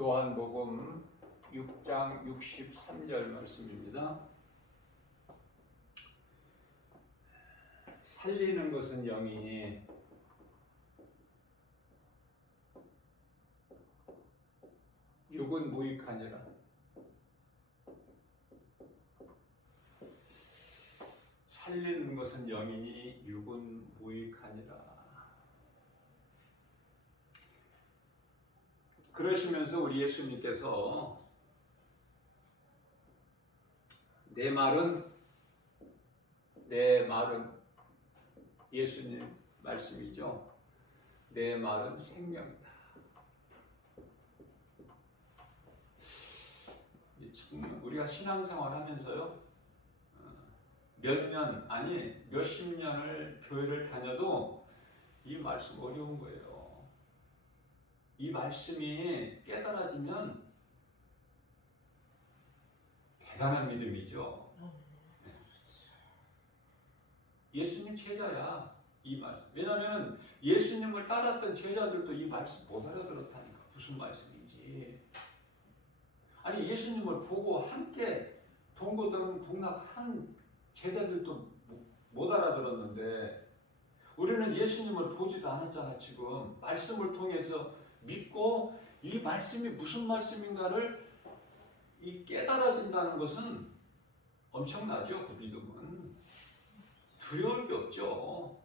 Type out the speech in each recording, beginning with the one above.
요한복음 6장 63절 말씀입니다. 살리는 것은 영이니 육은 무익하니라. 살리는 것은 영이니 육은 무익하니라. 그러시면서 우리 예수님께서 내 말은 예수님 말씀이죠. 내 말은 생명이다. 우리가 신앙생활 하면서요, 몇십 년을 교회를 다녀도 이 말씀 어려운 거예요. 이 말씀이 깨달아지면 대단한 믿음이죠. 예수님 제자야, 이 말씀. 왜냐하면 예수님을 따랐던 제자들도 이 말씀 못 알아들었다니까. 무슨 말씀인지. 아니, 예수님을 보고 함께 동고동락한 제자들도 못 알아들었는데, 우리는 예수님을 보지도 않았잖아. 지금 말씀을 통해서 믿고 이 말씀이 무슨 말씀인가를 깨달아진다는 것은 엄청나죠. 그 믿음은 두려울 게 없죠.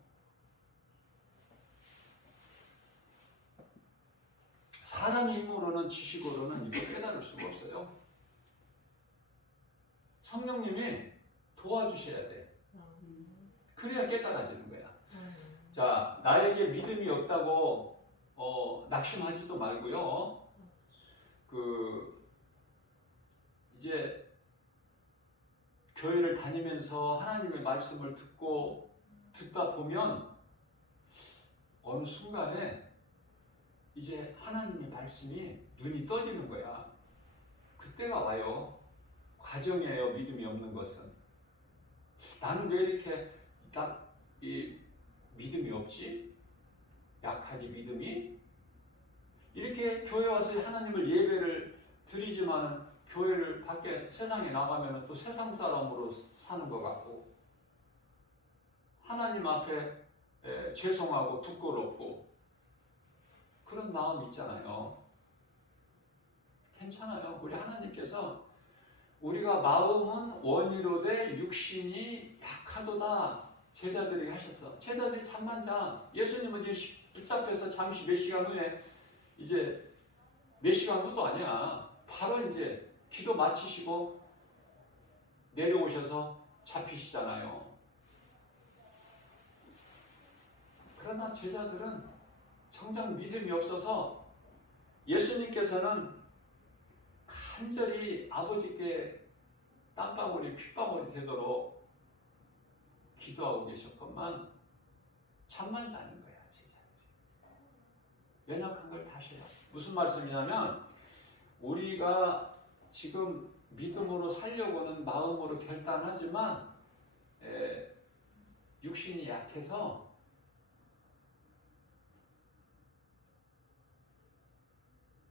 사람의 힘으로는, 지식으로는 이걸 깨달을 수가 없어요. 성령님이 도와주셔야 돼. 그래야 깨달아지는 거야. 자, 나에게 믿음이 없다고 낙심하지도 말고요. 이제 교회를 다니면서 하나님의 말씀을 듣다 보면 어느 순간에 이제 하나님의 말씀이 눈이 떠지는 거야. 그때가 와요. 과정이에요. 믿음이 없는 것은. 나는 왜 이렇게 이 믿음이 없지? 약하지 믿음이? 이렇게 교회 와서 하나님을 예배를 드리지만 교회를 밖에 세상에 나가면 또 세상 사람으로 사는 것 같고, 하나님 앞에 죄송하고 부끄럽고 그런 마음이 있잖아요. 괜찮아요. 우리 하나님께서 우리가 마음은 원이로되 육신이 약하도다 제자들에게 하셨어. 제자들이 잠만 자. 예수님은 이제 붙잡혀서 잠시 몇 시간 후에, 이제 몇 시간 후도 아니야. 바로 이제 기도 마치시고 내려오셔서 잡히시잖아요. 그러나 제자들은 정작 믿음이 없어서 예수님께서는 간절히 아버지께 땀방울이 핏방울이 되도록 기도하고 계셨건만 잠만 자는 거야, 제자들이. 연약한 걸 다셔요. 무슨 말씀이냐면, 우리가 지금 믿음으로 살려고는 마음으로 결단하지만 육신이 약해서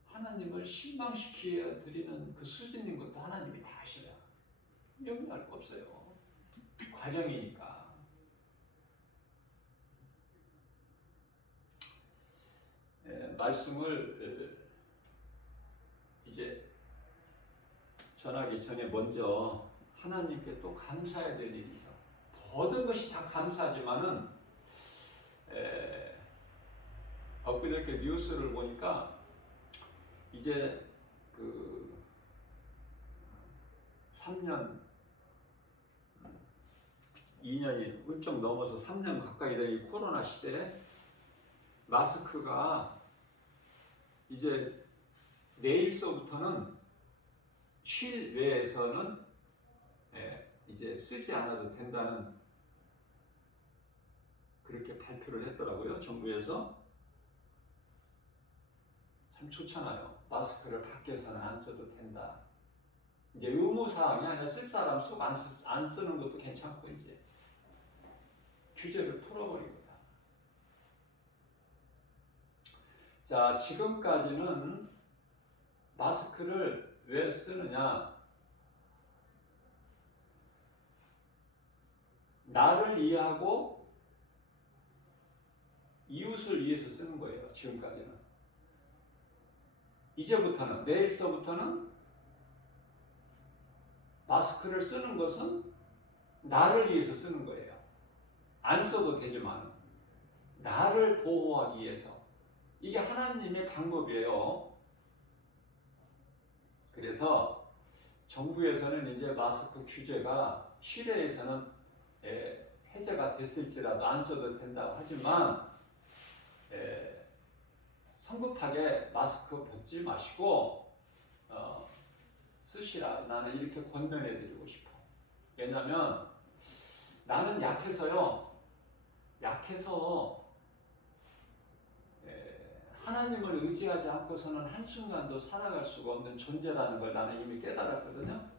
하나님을 실망시켜 드리는 그 수준인 것도 하나님이 다 아셔요. 염려할 거 없어요. 과정이니까. 말씀을 이제 전하기 전에 먼저 하나님께 또 감사해야 될 일이 있어. 모든 것이 다 감사하지만은 엊그저께 뉴스를 보니까 이제 3년, 2년이 훌쩍 넘어서 3년 가까이 된 이 코로나 시대에 마스크가 이제 내일서부터는 실외에서는 이제 쓰지 않아도 된다는 그렇게 발표를 했더라고요. 정부에서. 참 좋잖아요. 마스크를 밖에서는 안 써도 된다. 이제 의무사항이 아니라 쓸 사람 쓰고 안 쓰는 것도 괜찮고, 이제 규제를 풀어버린 거야. 자, 지금까지는 마스크를 왜 쓰느냐? 나를 이해하고 이웃을 위해서 쓰는 거예요. 지금까지는. 이제부터는, 내일서부터는 마스크를 쓰는 것은 나를 위해서 쓰는 거예요. 안 써도 되지만 나를 보호하기 위해서. 이게 하나님의 방법이에요. 그래서 정부에서는 이제 마스크 규제가 실외에서는 해제가 됐을지라도 안 써도 된다고 하지만 성급하게 마스크 벗지 마시고 쓰시라. 나는 이렇게 권면해 드리고 싶어. 왜냐하면 나는 약해서 하나님을 의지하지 않고서는 한순간도 살아갈 수가 없는 존재라는 걸 나는 이미 깨달았거든요.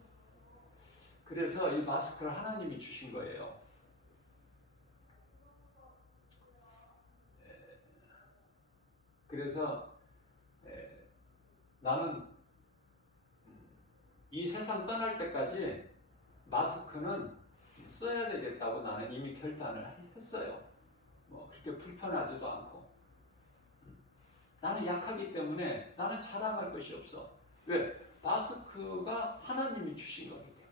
그래서 이 마스크를 하나님이 주신 거예요. 그래서 나는 이 세상 떠날 때까지 마스크는 써야 되겠다고 나는 이미 결단을 했어요. 뭐 그렇게 불편하지도 않고. 나는 약하기 때문에 나는 자랑할 것이 없어. 왜? 마스크가 하나님이 주신 거기 때문에.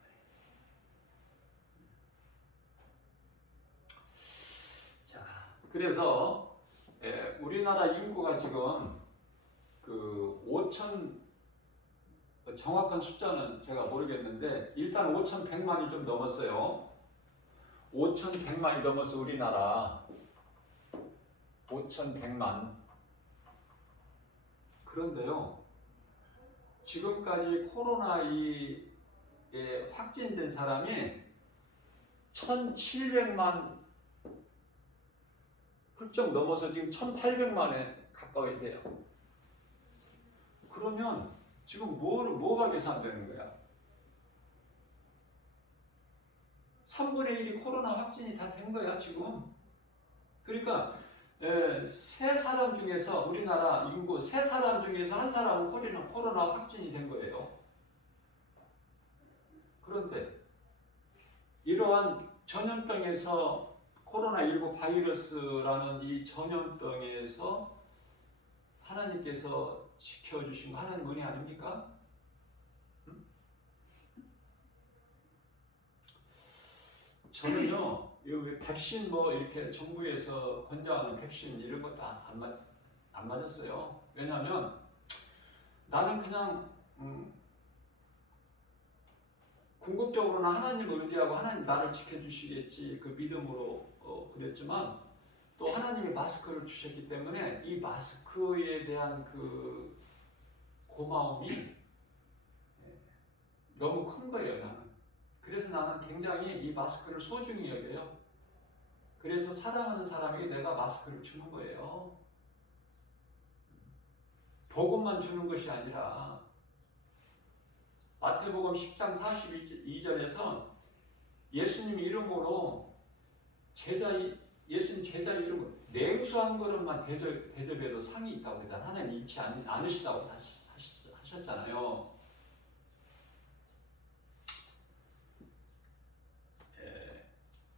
자, 그래서 우리나라 인구가 지금 그 5천, 정확한 숫자는 제가 모르겠는데 일단 5,100만이 좀 넘었어요. 5,100만이 넘어서 우리나라 5,100만. 그런데요, 지금까지 코로나2에 확진된 사람이 1,700만 훌쩍 넘어서 지금 1,800만에 가까이 돼요. 그러면 지금 뭐가 계산되는 거야? 3분의 1이 코로나 확진이 다 된 거야, 지금. 그러니까 세 사람 중에서 우리나라 인구 세 사람 중에서 한 사람은 코로나 확진이 된 거예요. 그런데 이러한 전염병에서 코로나19 바이러스라는 이 전염병에서 하나님께서 지켜주신 거 하나님 은혜 아닙니까? 저는요, 이 백신 뭐 이렇게 정부에서 권장하는 백신 이런 거 다 안 맞았어요. 왜냐하면 나는 그냥 궁극적으로는 하나님을 의지하고 하나님 나를 지켜주시겠지 그 믿음으로 그랬지만 또 하나님이 마스크를 주셨기 때문에 이 마스크에 대한 그 고마움이 너무 큰 거예요, 나는. 그래서 나는 굉장히 이 마스크를 소중히 여겨요. 그래서 사랑하는 사람에게 내가 마스크를 주는 거예요. 복음만 주는 것이 아니라 마태복음 10장 42절에서 예수님 이름으로 예수님 제자 이름으로 냉수 한 그릇만 대접해도 상이 있다고 그러잖아요. 하나님 잃지 않으시다고 하셨잖아요.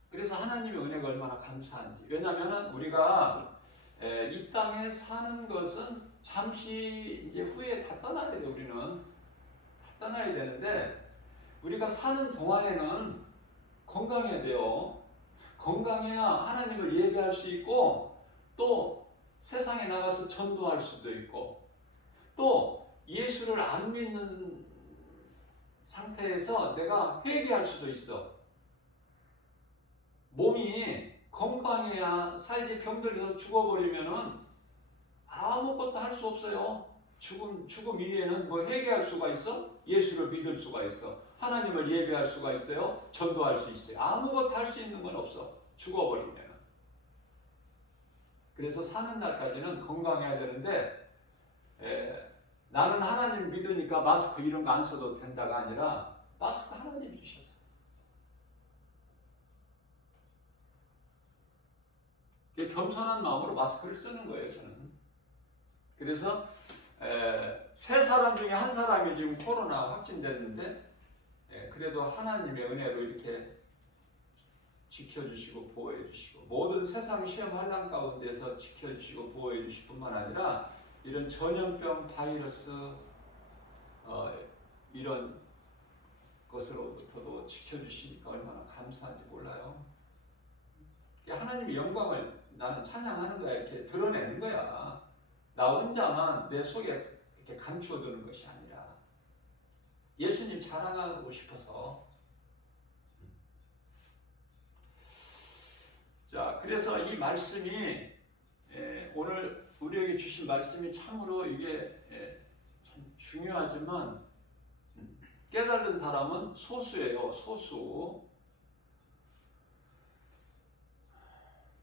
그래서 하나님의 은혜가 얼마나 감사한지. 왜냐하면 우리가 이 땅에 사는 것은 잠시 이제 후에 다 떠나야 돼요. 우리는 다 떠나야 되는데 우리가 사는 동안에는 건강해야 돼요. 건강해야 하나님을 예배할 수 있고 또 세상에 나가서 전도할 수도 있고 또 예수를 안 믿는 상태에서 내가 회개할 수도 있어. 몸이 건강해야 살지. 병들어서 죽어버리면은 아무것도 할 수 없어요. 죽음 이후에는 뭐 회개할 수가 있어? 예수를 믿을 수가 있어. 하나님을 예배할 수가 있어요. 전도할 수 있어요. 아무것도 할 수 있는 건 없어. 죽어버리면. 그래서 사는 날까지는 건강해야 되는데 나는 하나님 믿으니까 마스크 이런 거 안 써도 된다가 아니라 마스크 하나님이 주셨어. 겸손한 마음으로 마스크를 쓰는 거예요, 저는. 그래서 세 사람 중에 한 사람이 지금 코로나 확진됐는데 그래도 하나님의 은혜로 이렇게 지켜주시고 보호해주시고 모든 세상 시험 환난 가운데서 지켜주시고 보호해주실 뿐만 아니라 이런 전염병 바이러스 이런 것으로부터도 지켜주시니까 얼마나 감사한지 몰라요. 하나님의 영광을 나는 찬양하는 거야. 이렇게 드러내는 거야. 나 혼자만 내 속에 이렇게 감추어두는 것이 아니라 예수님 자랑하고 싶어서. 자, 그래서 이 말씀이 오늘 우리에게 주신 말씀이 참으로 이게 참 중요하지만 깨달은 사람은 소수예요. 소수.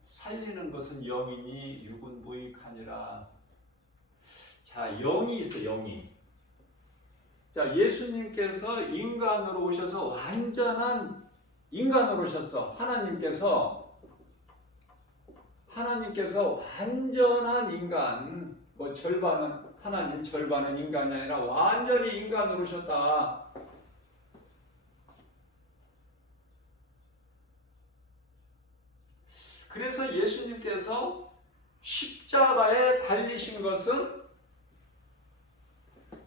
살리는 것은 영이니 육은 무익하니라. 자, 영이 있어. 영이. 자, 예수님께서 인간으로 오셔서 완전한 인간으로 오셨어. 하나님께서 완전한 인간, 뭐 절반은 하나님, 절반은 인간이 아니라 완전히 인간으로 오셨다. 그래서 예수님께서 십자가에 달리신 것은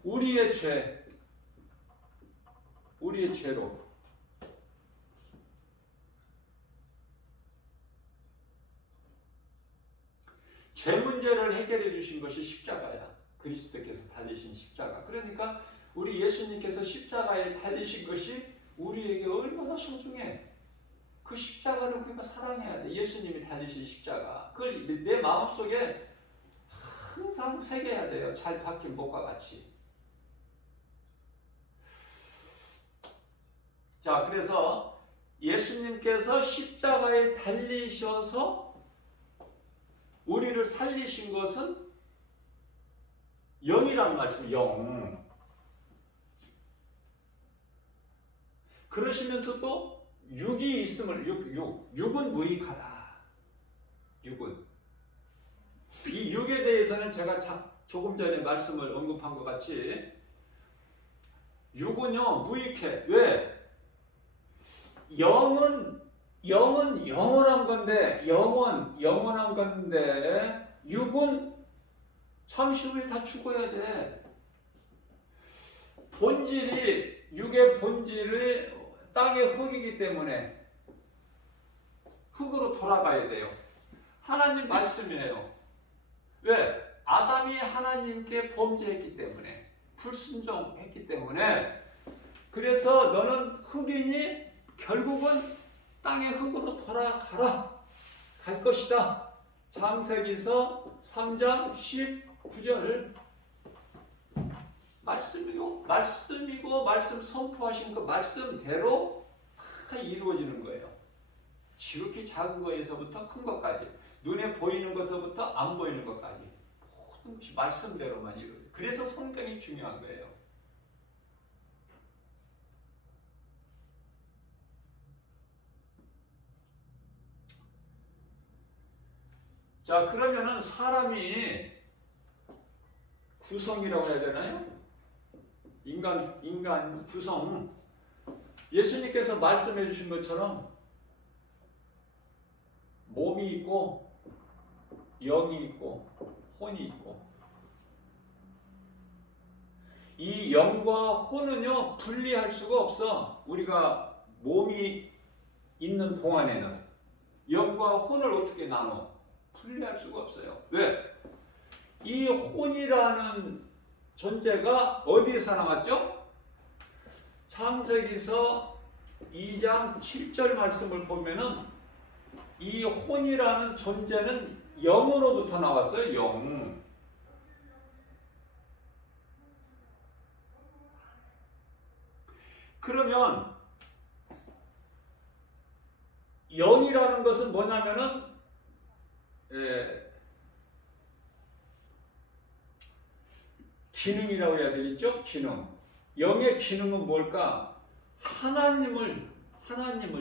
우리의 죄로 죄 문제를 해결해 주신 것이 십자가야. 그리스도께서 달리신 십자가. 그러니까 우리 예수님께서 십자가에 달리신 것이 우리에게 얼마나 소중해. 그 십자가를 우리가 사랑해야 돼. 예수님이 달리신 십자가. 그걸 내 마음속에 항상 새겨야 돼요. 잘 박힌 목과 같이. 자, 그래서 예수님께서 십자가에 달리셔서 우리를 살리신 것은 영이라는 말씀이에요. 영. 그러시면서도 육이 있음을 육은 무익하다. 육은 이 육에 대해서는 제가 조금 전에 말씀을 언급한 것 같이 육은요 무익해. 왜? 영은 영원한 건데 영원한 건데 육은 잠시 후에 다 죽어야 돼. 육의 본질이 땅의 흙이기 때문에 흙으로 돌아가야 돼요. 하나님 말씀이에요. 왜? 아담이 하나님께 범죄했기 때문에, 불순종했기 때문에. 그래서 너는 흙이니 결국은 땅의 흙으로 돌아가라. 갈 것이다. 창세기서 3장 19절 말씀이고 말씀 선포하신 그 말씀대로 다 이루어지는 거예요. 지극히 작은 것에서부터 큰 것까지, 눈에 보이는 것서부터 안 보이는 것까지 모든 것이 말씀대로만 이루어져요. 그래서 성경이 중요한 거예요. 자, 그러면은 사람이 구성이라고 해야 되나요? 인간 구성. 예수님께서 말씀해 주신 것처럼 몸이 있고 영이 있고 혼이 있고, 이 영과 혼은요 분리할 수가 없어. 우리가 몸이 있는 동안에는 영과 혼을 어떻게 나눠? 분리할 수가 없어요. 왜? 이 혼이라는 존재가 어디에서 나왔죠? 창세기서 2장 7절 말씀을 보면은 이 혼이라는 존재는 영으로부터 나왔어요. 영. 그러면 영이라는 것은 뭐냐면은 기능이라고 해야 되겠죠? 기능. 영의 기능은 뭘까? 하나님을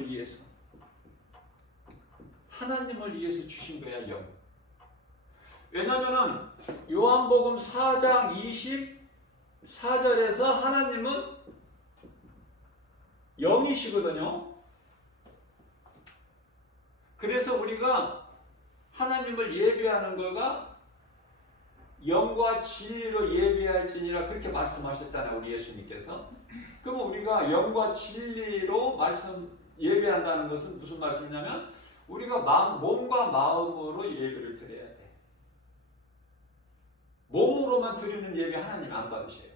위해서 주신 거야, 영. 왜냐면은 요한복음 4장 24절에서 하나님은 영이시거든요. 그래서 우리가 하나님을 예배하는 거가 영과 진리로 예배할지니라 그렇게 말씀하셨잖아요. 우리 예수님께서. 그럼 우리가 영과 진리로 예배한다는 것은 무슨 말씀이냐면 우리가 몸과 마음으로 예배를 드려야 돼. 몸으로만 드리는 예배 하나님 안 받으셔요.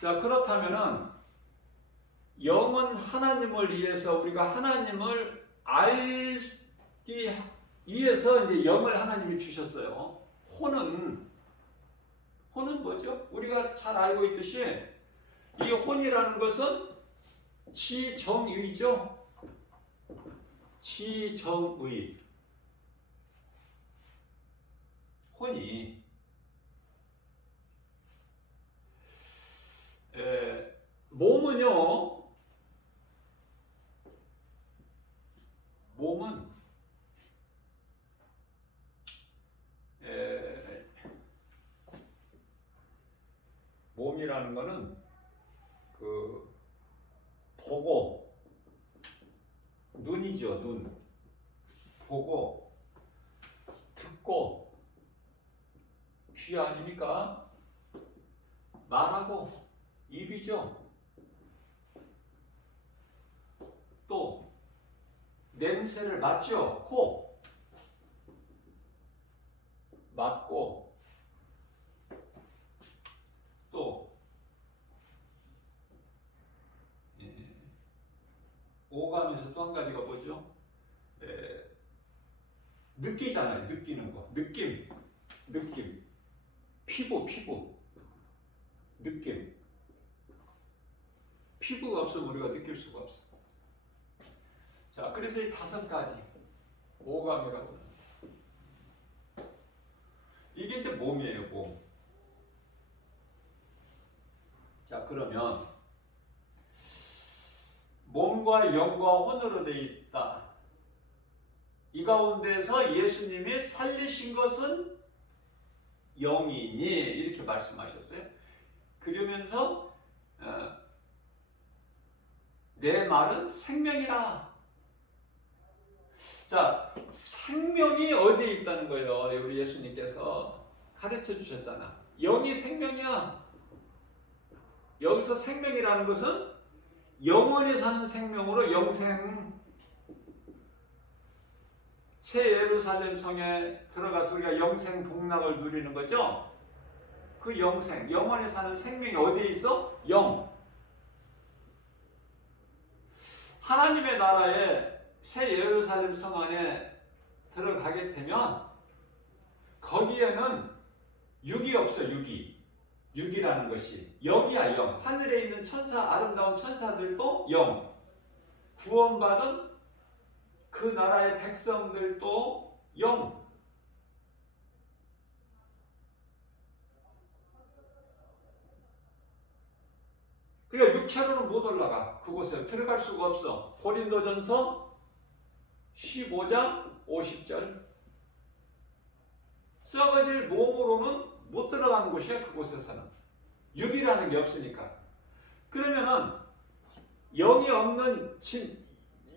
자, 그렇다면은 영은 하나님을 위해서 우리가 하나님을 알기 위해서 이제 영을 하나님이 주셨어요. 혼은 뭐죠? 우리가 잘 알고 있듯이 이 혼이라는 것은 지정의죠. 지정의. 혼이 몸은요. 몸은 몸이라는 거는 그 보고 눈이죠. 눈 보고 듣고 귀 아닙니까? 말하고 입이죠. 또 냄새를 맡죠. 코 맡고 또 오감에서 또 한 가지가 뭐죠? 느끼잖아요. 느끼는 거. 느낌. 피부. 느낌. 피부가 없으면 우리가 느낄 수가 없어. 자, 그래서 이 5가지 오감이라고 하는 이게 이제 몸이에요. 몸. 자, 그러면 몸과 영과 혼으로 되어 있다. 이 가운데서 예수님이 살리신 것은 영이니 이렇게 말씀하셨어요. 그러면서 내 말은 생명이라. 자, 생명이 어디에 있다는 거예요? 우리 예수님께서 가르쳐 주셨잖아. 영이 생명이야. 여기서 생명이라는 것은 영원히 사는 생명으로 영생. 새 예루살렘 성에 들어가서 우리가 영생 복락을 누리는 거죠. 그 영생, 영원히 사는 생명이 어디에 있어? 영. 하나님의 나라에 새 예루살렘 성 안에 들어가게 되면 거기에는 육이 없어. 육이라는 것이 영이야. 영. 하늘에 있는 천사, 아름다운 천사들도 영. 구원받은 그 나라의 백성들도 영. 그러니까 육체로는 못 올라가. 그곳에 들어갈 수가 없어. 고린도전서 15장 50절. 썩어질 몸으로는 못 들어가는 곳이야. 그곳에서는 육이라는 게 없으니까. 그러면은 영이 없는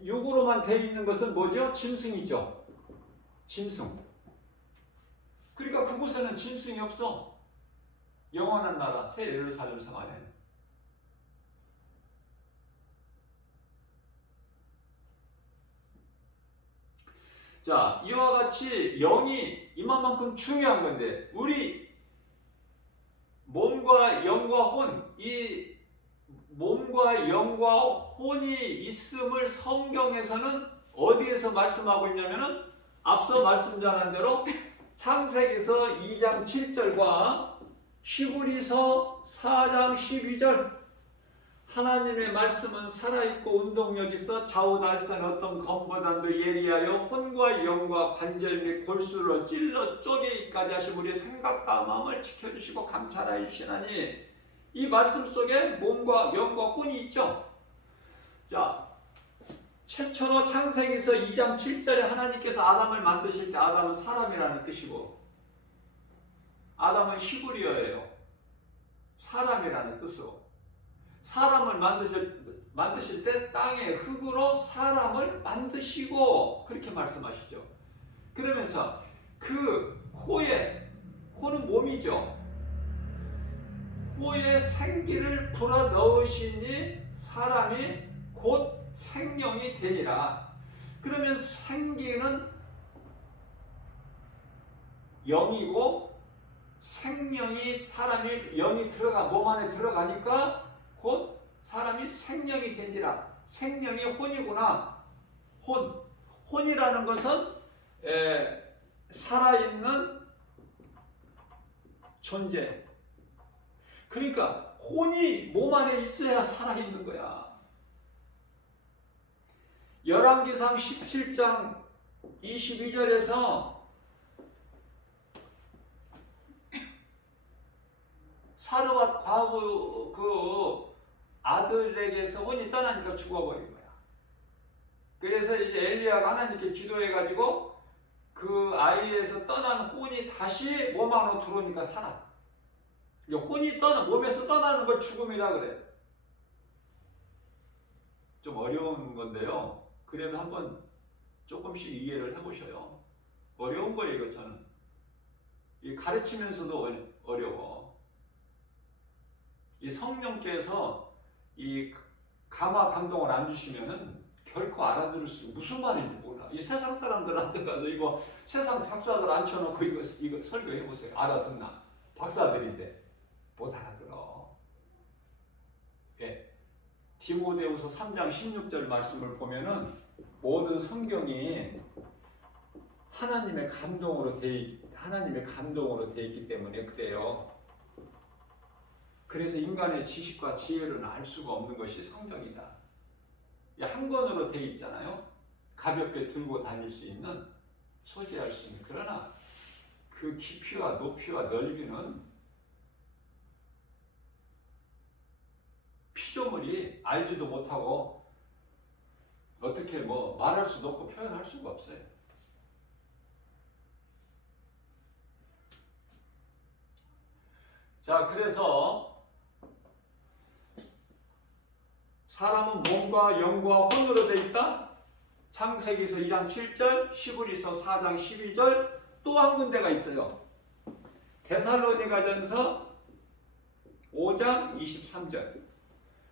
육으로만 되어 있는 것은 뭐죠? 짐승이죠. 짐승. 그러니까 그곳에는 짐승이 없어. 영원한 나라 새 예루살렘 성 안에는. 자, 이와 같이 영이 이만큼 중요한 건데 우리 몸과 영과 혼, 이 몸과 영과 혼이 있음을 성경에서는 어디에서 말씀하고 있냐면은 앞서 말씀 전한 대로 창세기서 2장 7절과 히브리서 4장 12절. 하나님의 말씀은 살아있고 운동력 있어 좌우달산 어떤 검보다도 예리하여 혼과 영과 관절 및 골수로 찔러 쪼개기까지 하시고 우리의 생각과 마음을 지켜주시고 감찰하여 주시나니 이 말씀 속에 몸과 영과 혼이 있죠. 자, 최초로 창세기서 2장 7절에 하나님께서 아담을 만드실 때 아담은 사람이라는 뜻이고 아담은 히브리어예요. 사람이라는 뜻으로. 사람을 만드실 때 땅의 흙으로 사람을 만드시고 그렇게 말씀하시죠. 그러면서 그 코는 몸이죠. 코에 생기를 불어넣으시니 사람이 곧 생명이 되니라. 그러면 생기는 영이고 생명이 사람이 영이 몸 안에 들어가니까 곧 사람이 생명이 된지라. 생명이 혼이구나. 혼이라는 것은 살아있는 존재. 그러니까 혼이 몸 안에 있어야 살아있는 거야. 열왕기상 17장 22절에서 사르밧 과부 그 아들에게서 혼이 떠나니까 죽어버린 거야. 그래서 이제 엘리야가 하나님께 기도해가지고 그 아이에서 떠난 혼이 다시 몸 안으로 들어오니까 살아. 혼이 몸에서 떠나는 걸 죽음이다 그래. 좀 어려운 건데요. 그래도 한번 조금씩 이해를 해보셔요. 어려운 거예요, 이거 저는. 이 가르치면서도 어려워. 이 성령께서 이 감화 감동을 안 주시면은 결코 알아들을 무슨 말인지 몰라. 이 세상 사람들한테 가서 이거 세상 박사들 앉혀놓고 이거 설교해 보세요. 알아듣나? 박사들인데 못 알아들어. 예. 디모데후서 3장 16절 말씀을 보면은 모든 성경이 하나님의 감동으로 돼 있기 때문에 그래요. 그래서 인간의 지식과 지혜로는 알 수가 없는 것이 성경이다. 한 권으로 돼 있잖아요. 가볍게 들고 다닐 수 있는, 소지할 수 있는. 그러나 그 깊이와 높이와 넓이는 피조물이 알지도 못하고 어떻게 말할 수도 없고 표현할 수가 없어요. 자, 그래서 사람은 몸과 영과 혼으로 되어 있다. 창세기서 2장 7절, 히브리서 4장 12절, 또 한 군데가 있어요. 데살로니가전서 5장 23절.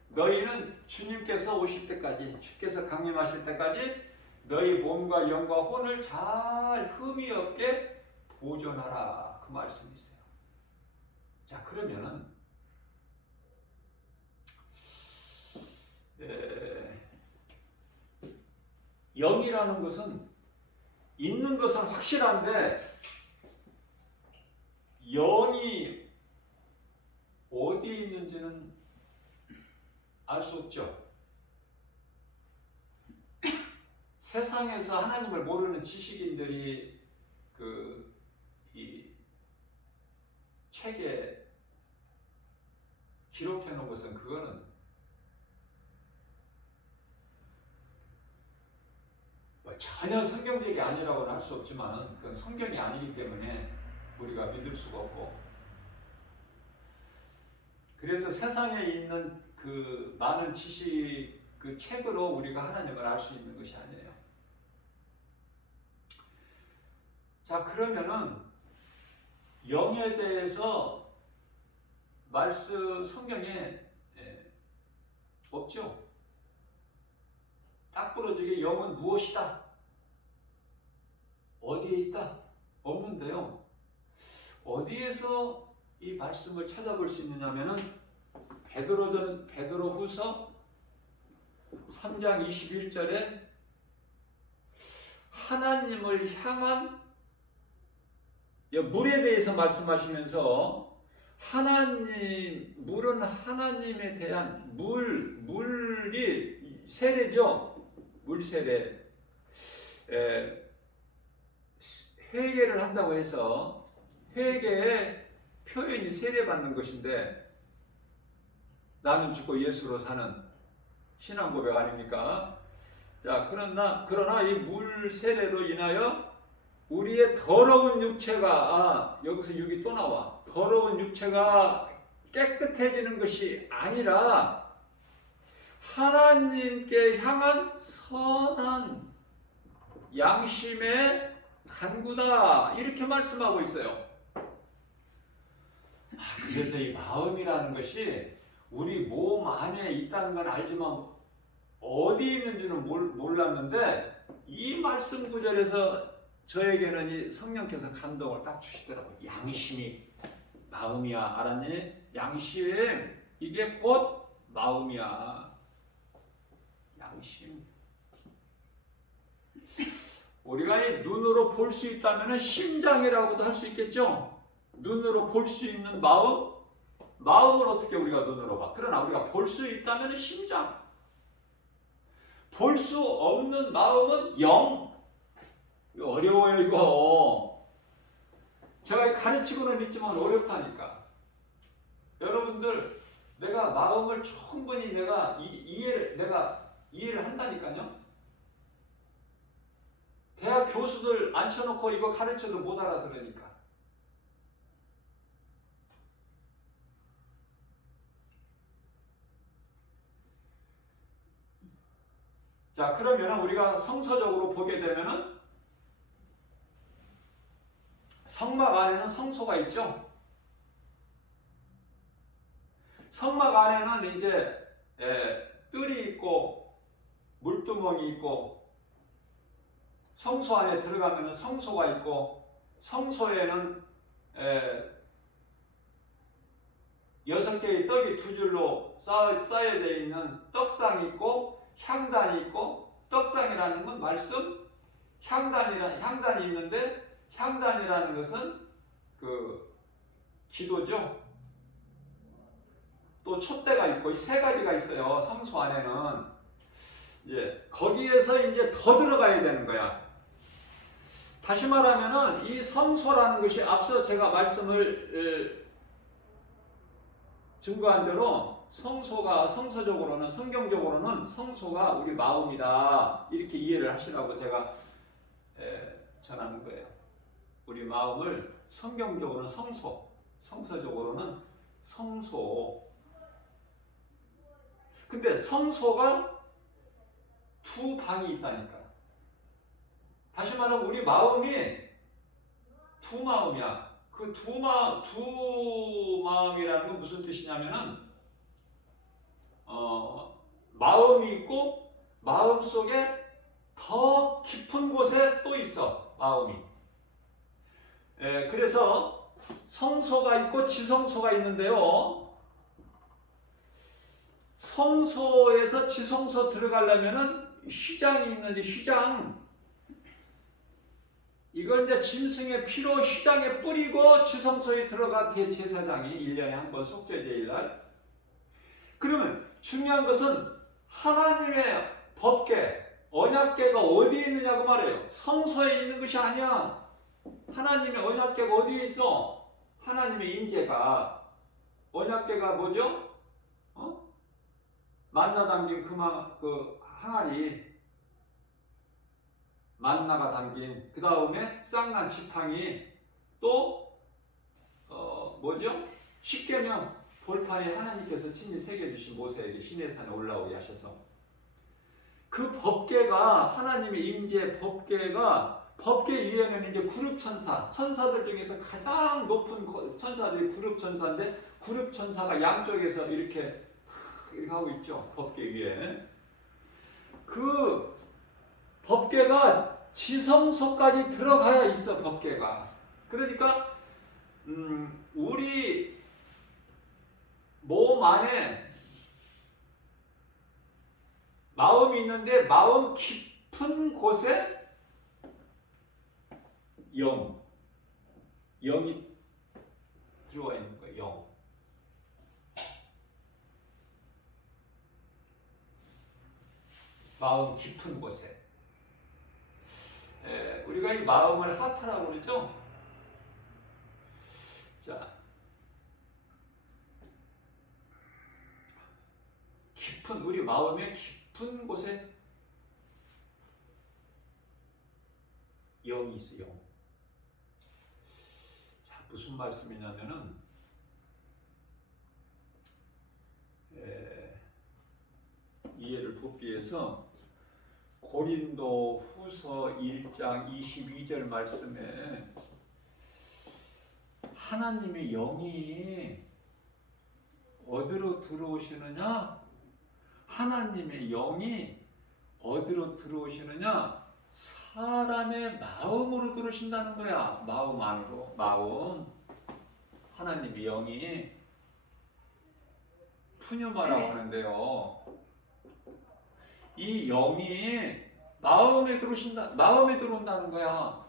너희는 주님께서 오실 때까지, 주께서 강림하실 때까지 너희 몸과 영과 혼을 잘 흠이 없게 보존하라. 그 말씀이 있어요. 자, 그러면은 영이라는 것은 있는 것은 확실한데 영이 어디에 있는지는 알 수 없죠. 세상에서 하나님을 모르는 지식인들이 이 책에 기록해 놓은 것은 그거는 전혀 성경적이 아니라고는 할 수 없지만 그건 성경이 아니기 때문에 우리가 믿을 수가 없고, 그래서 세상에 있는 그 많은 지식 그 책으로 우리가 하나님을 알 수 있는 것이 아니에요. 자, 그러면은 영에 대해서 성경에 없죠. 딱 부러지게 영은 무엇이다? 어디에 있다? 없는데요. 어디에서 이 말씀을 찾아볼 수 있느냐면은 베드로후서 3장 21절에 하나님을 향한 물에 대해서 말씀하시면서 물은 하나님에 대한 물이 세례죠. 물세례. 회개를 한다고 해서 회개의 표현이 세례받는 것인데 나는 죽고 예수로 사는 신앙 고백 아닙니까? 자, 그러나 이 물 세례로 인하여 우리의 더러운 육체가, 여기서 육이 또 나와. 더러운 육체가 깨끗해지는 것이 아니라 하나님께 향한 선한 양심의 간구다. 이렇게 말씀하고 있어요. 그래서 이 마음이라는 것이 우리 몸 안에 있다는 건 알지만 어디 있는지는 몰랐는데 이 말씀 구절에서 저에게는 이 성령께서 감동을 딱 주시더라고요. 양심이 마음이야. 알았니? 양심. 이게 곧 마음이야. 양심. 우리가 이 눈으로 볼 수 있다면 심장이라고도 할 수 있겠죠? 눈으로 볼 수 있는 마음? 마음을 어떻게 우리가 눈으로 봐? 그러나 우리가 볼 수 있다면 심장. 볼 수 없는 마음은 영. 이거 어려워요, 이거. 제가 가르치고는 있지만 어렵다니까. 여러분들, 내가 마음을 충분히 내가 이해를 한다니까요. 대학 교수들 앉혀놓고 이거 가르쳐도 못 알아들으니까. 자, 그러면 우리가 성서적으로 보게 되면은 성막 안에는 성소가 있죠. 성막 안에는 이제 뜰이 있고 물두멍이 있고 성소 안에 들어가면 성소가 있고 성소에는 6개의 떡이 두 줄로 쌓여져 있는 떡상이 있고 향단이 있고 떡상이라는 건 말씀, 향단이 있는데 향단이라는 것은 그 기도죠. 또 촛대가 있고 이 세 가지가 있어요. 성소 안에는 거기에서 이제 더 들어가야 되는 거야. 다시 말하면은 이 성소라는 것이 앞서 제가 말씀을 증거한 대로 성서적으로는 성경적으로는 성소가 우리 마음이다. 이렇게 이해를 하시라고 제가 전하는 거예요. 우리 마음을 성경적으로는 성소, 성서적으로는 성소. 근데 성소가 두 방이 있다니까. 다시 말하면 우리 마음이 두 마음이야. 그 두 마음이라는 건 무슨 뜻이냐면은 마음이 있고 마음 속에 더 깊은 곳에 또 있어. 마음이. 그래서 성소가 있고 지성소가 있는데요. 성소에서 지성소 들어가려면은 휘장이 있는데 이걸 이제 짐승의 피로 휘장에 뿌리고 지성소에 들어가 대제사장이 1년에 한 번 속죄제일날. 그러면 중요한 것은 하나님의 법궤, 언약궤가 어디에 있느냐고 말해요. 성소에 있는 것이 아니야. 하나님의 언약궤가 어디에 있어? 하나님의 임재가. 언약궤가 뭐죠? 만나 담긴 그 항아리, 만나가 담긴, 그 다음에 쌍난 지팡이, 또 뭐죠? 십계명, 돌판에 하나님께서 친히 새겨주신 모세에게 시내산에 올라오게 하셔서 그 법궤가, 하나님의 임재 법궤가, 법궤 위에는 이제 구룹천사, 천사들 중에서 가장 높은 천사들이 구룹천사인데 구룹천사가 양쪽에서 이렇게 하고 있죠. 법궤 위에. 그 법궤가 지성소까지 들어가야 있어. 법궤가. 그러니까 우리 몸 안에 마음이 있는데 마음 깊은 곳에 영이 들어와 있는 거예요. 영. 마음 깊은 곳에. 우리가 이 마음을 하트라고 그러죠. 자, 우리 마음의 깊은 곳에 영이 있어요. 영. 자, 무슨 말씀이냐면은 이해를 돕기 위해서 고린도 후서 1장 22절 말씀에 하나님의 영이 어디로 들어오시느냐? 하나님의 영이 어디로 들어오시느냐? 사람의 마음으로 들어오신다는 거야. 마음 안으로. 마음. 하나님의 영이 푸뉴마라고 하는데요. 이 영이 마음에 들어온다는 거야.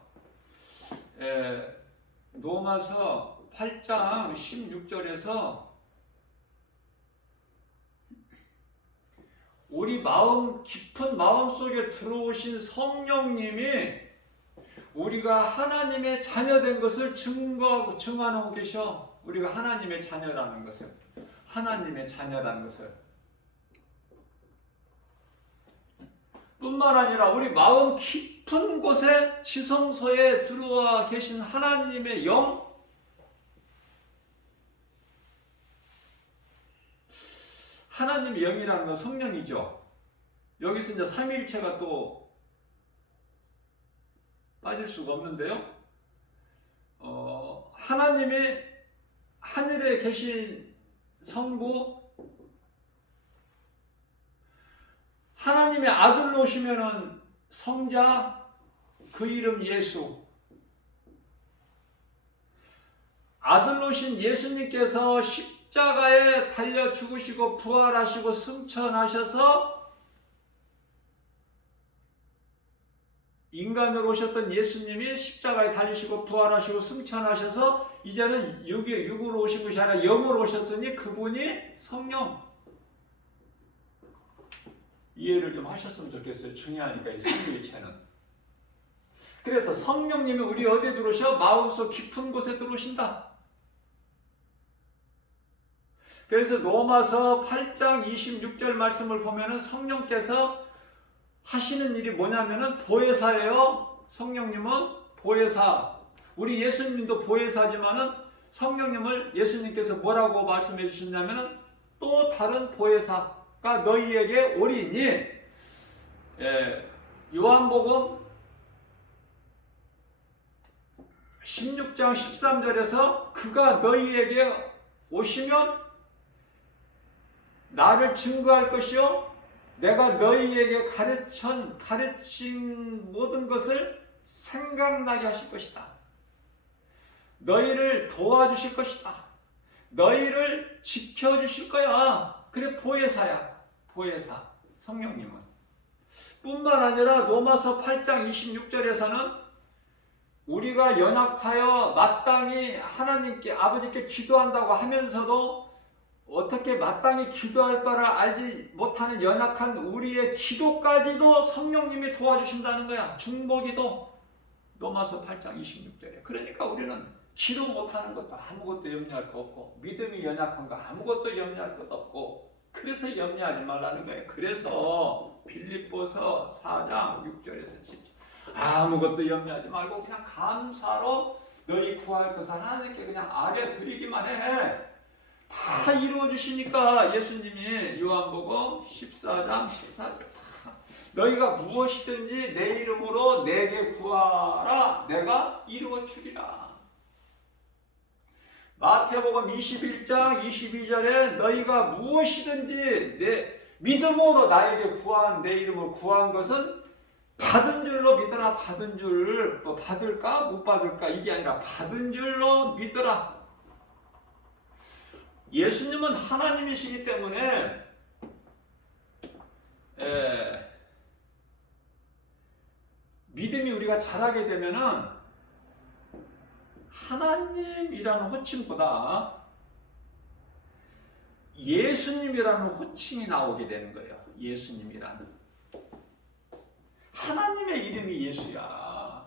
로마서 8장 16절에서 우리 마음 깊은 마음 속에 들어오신 성령님이 우리가 하나님의 자녀된 것을 증언하고 계셔. 우리가 하나님의 자녀라는 것을. 하나님의 자녀라는 것을. 뿐만 아니라 우리 마음 깊은 곳에 지성소에 들어와 계신 하나님의 영, 하나님의 영이라는 건 성령이죠. 여기서 이제 삼위일체가 또 빠질 수가 없는데요. 하나님의 하늘에 계신 성부, 하나님의 아들로 오시면은 성자, 그 이름 예수. 아들로 오신 예수님께서 십자가에 달려 죽으시고 부활하시고 승천하셔서 인간으로 오셨던 예수님이 십자가에 달리시고 부활하시고 승천하셔서 이제는 육으로 오신 것이 아니라 영으로 오셨으니 그분이 성령. 이해를 좀 하셨으면 좋겠어요. 중요하니까 이 삼위일체는. 그래서 성령님이 우리 어디에 들어오셔? 마음속 깊은 곳에 들어오신다. 그래서 로마서 8장 26절 말씀을 보면은 성령께서 하시는 일이 뭐냐면은 보혜사예요. 성령님은 보혜사. 우리 예수님도 보혜사지만은 성령님을 예수님께서 뭐라고 말씀해 주셨냐면은 또 다른 보혜사가 너희에게 오리니, 요한복음 16장 13절에서 그가 너희에게 오시면 나를 증거할 것이요 내가 너희에게 가르친 모든 것을 생각나게 하실 것이다. 너희를 도와주실 것이다. 너희를 지켜주실 거야. 그래, 보혜사야. 보혜사. 성령님은. 뿐만 아니라 로마서 8장 26절에서는 우리가 연약하여 마땅히 하나님께 아버지께 기도한다고 하면서도 어떻게 마땅히 기도할 바를 알지 못하는 연약한 우리의 기도까지도 성령님이 도와주신다는 거야. 중보기도. 로마서 8장 26절에. 그러니까 우리는 기도 못하는 것도 아무것도 염려할 거 없고, 믿음이 연약한 거 아무것도 염려할 것 없고, 그래서 염려하지 말라는 거예요. 그래서 빌립보서 4장 6절에서 7절 아무것도 염려하지 말고 그냥 감사로 너희 구할 것을 하나님께 그냥 아뢰 드리기만 해. 다 이루어 주시니까. 예수님이 요한복음 14장 14절 너희가 무엇이든지 내 이름으로 내게 구하라 내가 이루어 주리라. 마태복음 21장 22절에 너희가 무엇이든지 내 믿음으로 나에게 구한, 내 이름으로 구한 것은 받은 줄로 믿으라. 받은 줄, 받을까 못 받을까 이게 아니라 받은 줄로 믿으라. 예수님은 하나님이시기 때문에 믿음이 우리가 잘하게 되면은 하나님이라는 호칭보다 예수님이라는 호칭이 나오게 되는 거예요. 예수님이라는. 하나님의 이름이 예수야.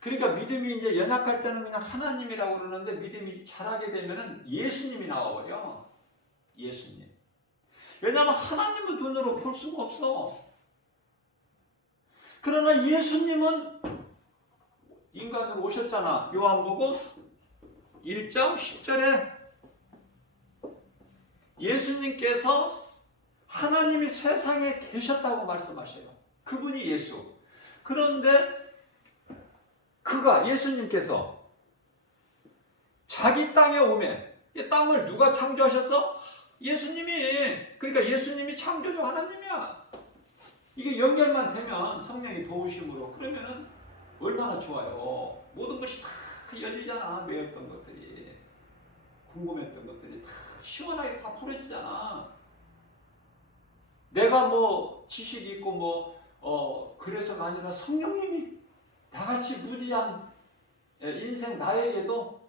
그러니까 믿음이 이제 연약할 때는 그냥 하나님이라고 그러는데 믿음이 잘하게 되면은 예수님이 나와버려. 예수님. 왜냐하면 하나님은 눈으로 볼 수가 없어. 그러나 예수님은 인간으로 오셨잖아. 요한복음 1장 10절에 예수님께서 하나님이 세상에 계셨다고 말씀하셔요. 그분이 예수. 그런데 예수님께서 자기 땅에 오매, 이 땅을 누가 창조하셨어? 예수님이. 그러니까 예수님이 창조주 하나님이야. 이게 연결만 되면 성령이 도우심으로 그러면은 얼마나 좋아요. 모든 것이 다 열리잖아. 매였던 것들이, 궁금했던 것들이 다 시원하게 다 풀어지잖아. 내가 뭐 지식이 있고 그래서가 아니라 성령님이 다같이 무지한 인생 나에게도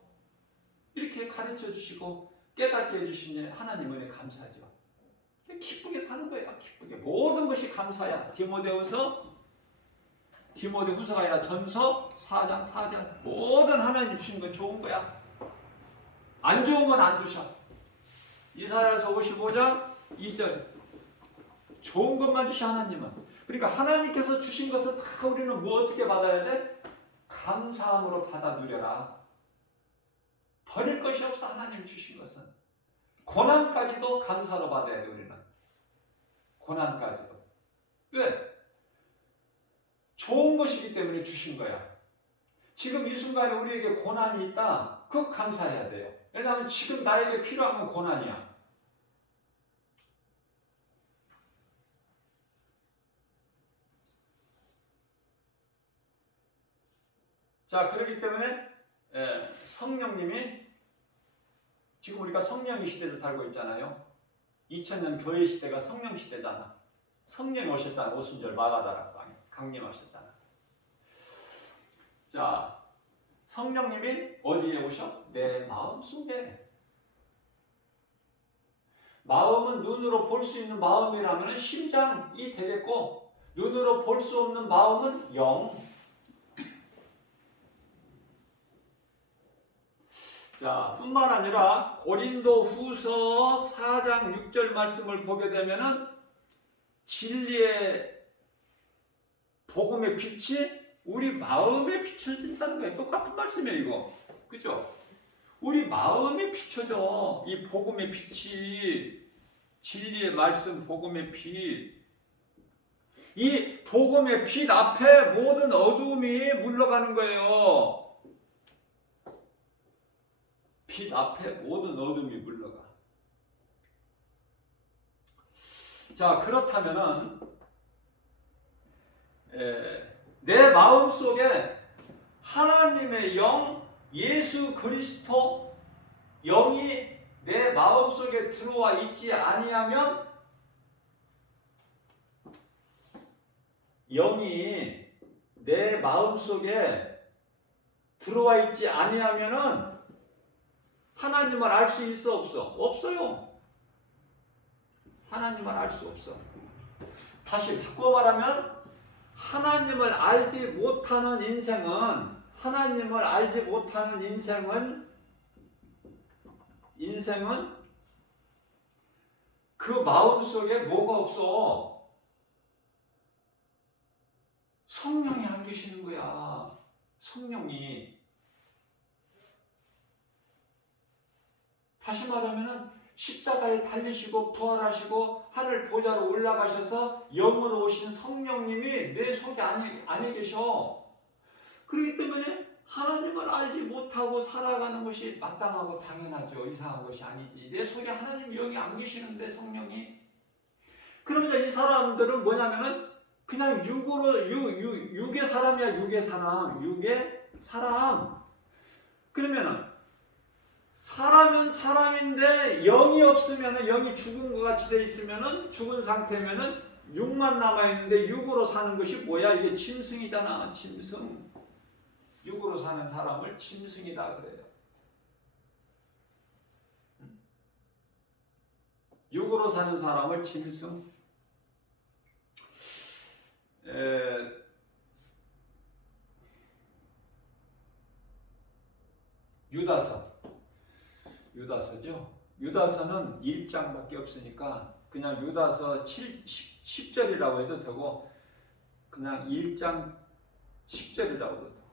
이렇게 가르쳐 주시고 깨닫게 해주시니 하나님 은혜 감사하죠. 기쁘게 사는 거야. 기쁘게. 모든 것이 감사야. 디모데후서가 아니라 전서 4장 4절. 모든 하나님 주신 건 좋은 거야. 안 좋은 건 안 주셔. 이사야서 55장 2절. 좋은 것만 주셔 하나님은. 그러니까 하나님께서 주신 것은 다 우리는 뭐 어떻게 받아야 돼? 감사함으로 받아 누려라. 버릴 것이 없어. 하나님 주신 것은. 고난까지도 감사로 받아야 돼. 우리는. 고난까지도. 왜? 좋은 것이기 때문에 주신 거야. 지금 이 순간에 우리에게 고난이 있다. 그거 감사해야 돼요. 왜냐하면 지금 나에게 필요한 건 고난이야. 자, 그렇기 때문에 성령님이 지금 우리가 성령의 시대를 살고 있잖아요. 2000년 교회 시대가 성령 시대잖아. 성령이 오셨잖아. 오순절 마가다락 방에 강림하셨잖아. 자, 성령님이 어디에 오셔? 내 마음속에. 마음은 눈으로 볼 수 있는 마음이라면 심장이 되겠고, 눈으로 볼 수 없는 마음은 영. 자, 뿐만 아니라 고린도 후서 4장 6절 말씀을 보게 되면은 진리의 복음의 빛이 우리 마음에 비춰진다는 거예요. 똑같은 말씀이에요, 이거. 그죠? 우리 마음에 비춰져. 이 복음의 빛이, 진리의 말씀, 복음의 빛. 이 복음의 빛 앞에 모든 어둠이 물러가는 거예요. 빛 앞에 모든 어둠이 물러가. 자, 그렇다면은 내 마음 속에 하나님의 영, 예수 그리스도 영이 내 마음 속에 들어와 있지 아니하면, 영이 내 마음 속에 들어와 있지 아니하면은 하나님을 알 수 있어 없어? 없어요. 하나님을 알 수 없어. 다시 바꿔 말하면 하나님을 알지 못하는 인생은 그 마음 속에 뭐가 없어? 성령이 안 계시는 거야. 성령이. 다시 말하면 십자가에 달리시고 부활하시고 하늘 보좌로 올라가셔서 영으로 오신 성령님이 내 속에 안에 계셔. 그렇기 때문에 하나님을 알지 못하고 살아가는 것이 마땅하고 당연하죠. 이상한 것이 아니지. 내 속에 하나님 영이 안 계시는데, 성령이. 그러면 이 사람들은 뭐냐면은 그냥 육의 사람이야. 육의 사람. 그러면은 사람은 사람인데 영이 없으면은, 영이 죽은 것 같이 돼 있으면은, 죽은 상태면은 육만 남아 있는데 육으로 사는 것이 뭐야? 이게 짐승이잖아. 짐승. 육으로 사는 사람을 짐승이다 그래요. 육으로 사는 사람을 짐승. 유다서죠. 유다서는 1장밖에 없으니까 그냥 유다서 10절이라고 해도 되고, 그냥 1장 10절이라고 그러죠.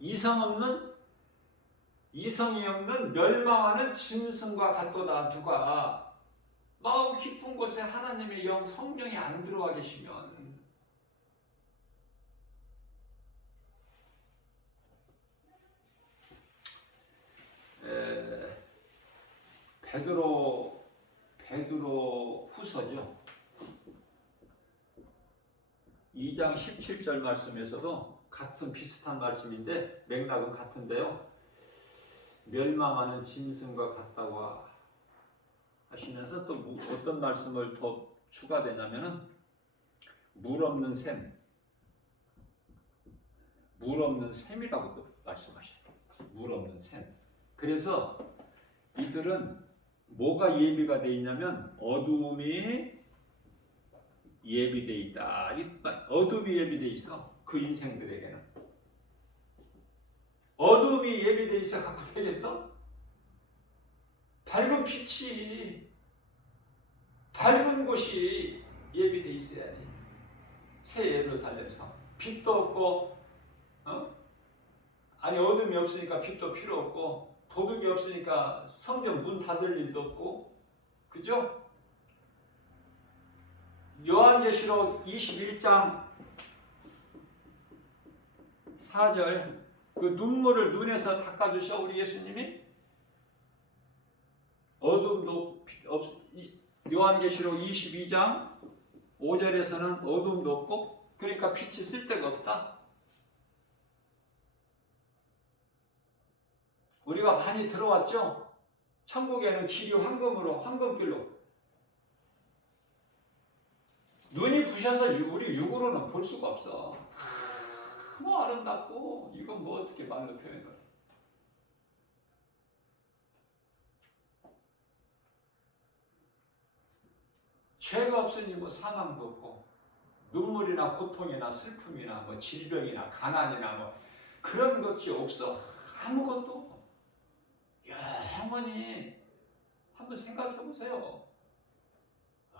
이성이 없는 멸망하는 짐승과 같도다. 누가 마음 깊은 곳에 하나님의 영 성령이 안 들어와 계시면 베드로 후서죠. 2장 17절 말씀에서도 같은 비슷한 말씀인데 맥락은 같은데요. 멸망하는 짐승과 같다고 하시면서 또 어떤 말씀을 더 추가되냐면은 물 없는 샘이라고도 말씀하셔요. 물 없는 샘. 그래서 이들은 뭐가 예비가 돼 있냐면 어두움이 예비돼 있다. 어둠이 예비돼 있어. 그 인생들에게는 어둠이 예비돼 있어 갖고 되겠어? 밝은 빛이 밝은 곳이 예비돼 있어야지. 새 예루살렘성 빛도 없고 아니 어둠이 없으니까 빛도 필요 없고 도둑이 없으니까 성경 문 닫을 일도 없고 그죠? 요한계시록 21장 4절 그 눈물을 눈에서 닦아주셔 우리 예수님이 어둠도 없. 요한계시록 22장 5절에서는 어둠도 없고 그러니까 빛이 쓸데가 없다. 우리가 많이 들어왔죠? 천국에는 길이 황금길로 눈이 부셔서 우리 육으로는 볼 수가 없어. 너무 아름답고 이건 뭐 어떻게 말로 표현해. 죄가 없으니 뭐 사망도 없고 눈물이나 고통이나 슬픔이나 뭐 질병이나 가난이나 뭐 그런 것이 없어. 아무것도. 영원히 한번 생각해 보세요.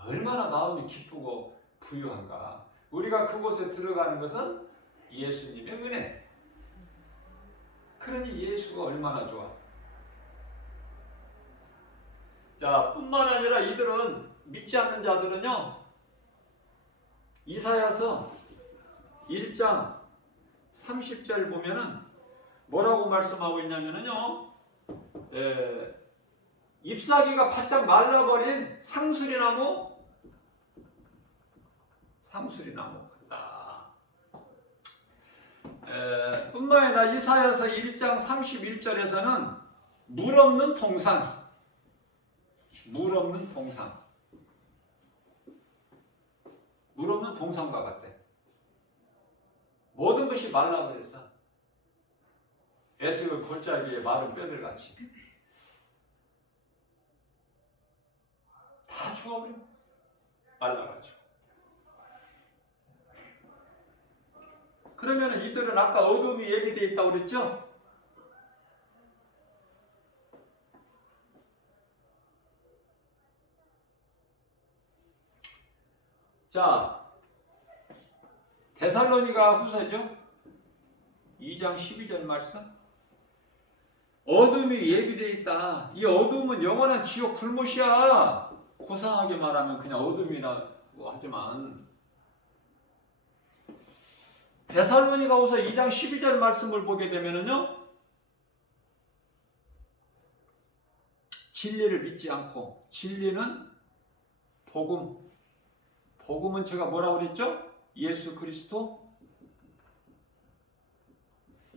얼마나 마음이 기쁘고 부유한가. 우리가 그곳에 들어가는 것은 예수님의 은혜. 그러니 예수가 얼마나 좋아. 자, 뿐만 아니라 이들은 믿지 않는 자들은요. 이사야서 1장 30절 보면은 뭐라고 말씀하고 있냐면요. 잎사귀가 바짝 말라버린 상수리나무 같다. 뿐만 아니라 이사야서 1장 31절에서는 물 없는 동산 물 없는 동산과 같대. 모든 것이 말라버려서 에스겔 골짜기에 마른 뼈들같이 다 죽어버려. 말라가지고. 그러면 이들은 아까 어둠이 예비되어 있다고 그랬죠? 자, 데살로니가 후서죠? 2장 12절 말씀. 어둠이 예비되어 있다. 이 어둠은 영원한 지옥 불못이야. 고상하게 말하면 그냥 어둠이라고 하지만 데살로니가 후서 2장 12절 말씀을 보게 되면은요. 진리를 믿지 않고 진리는 복음은 제가 뭐라고 그랬죠? 예수 그리스도.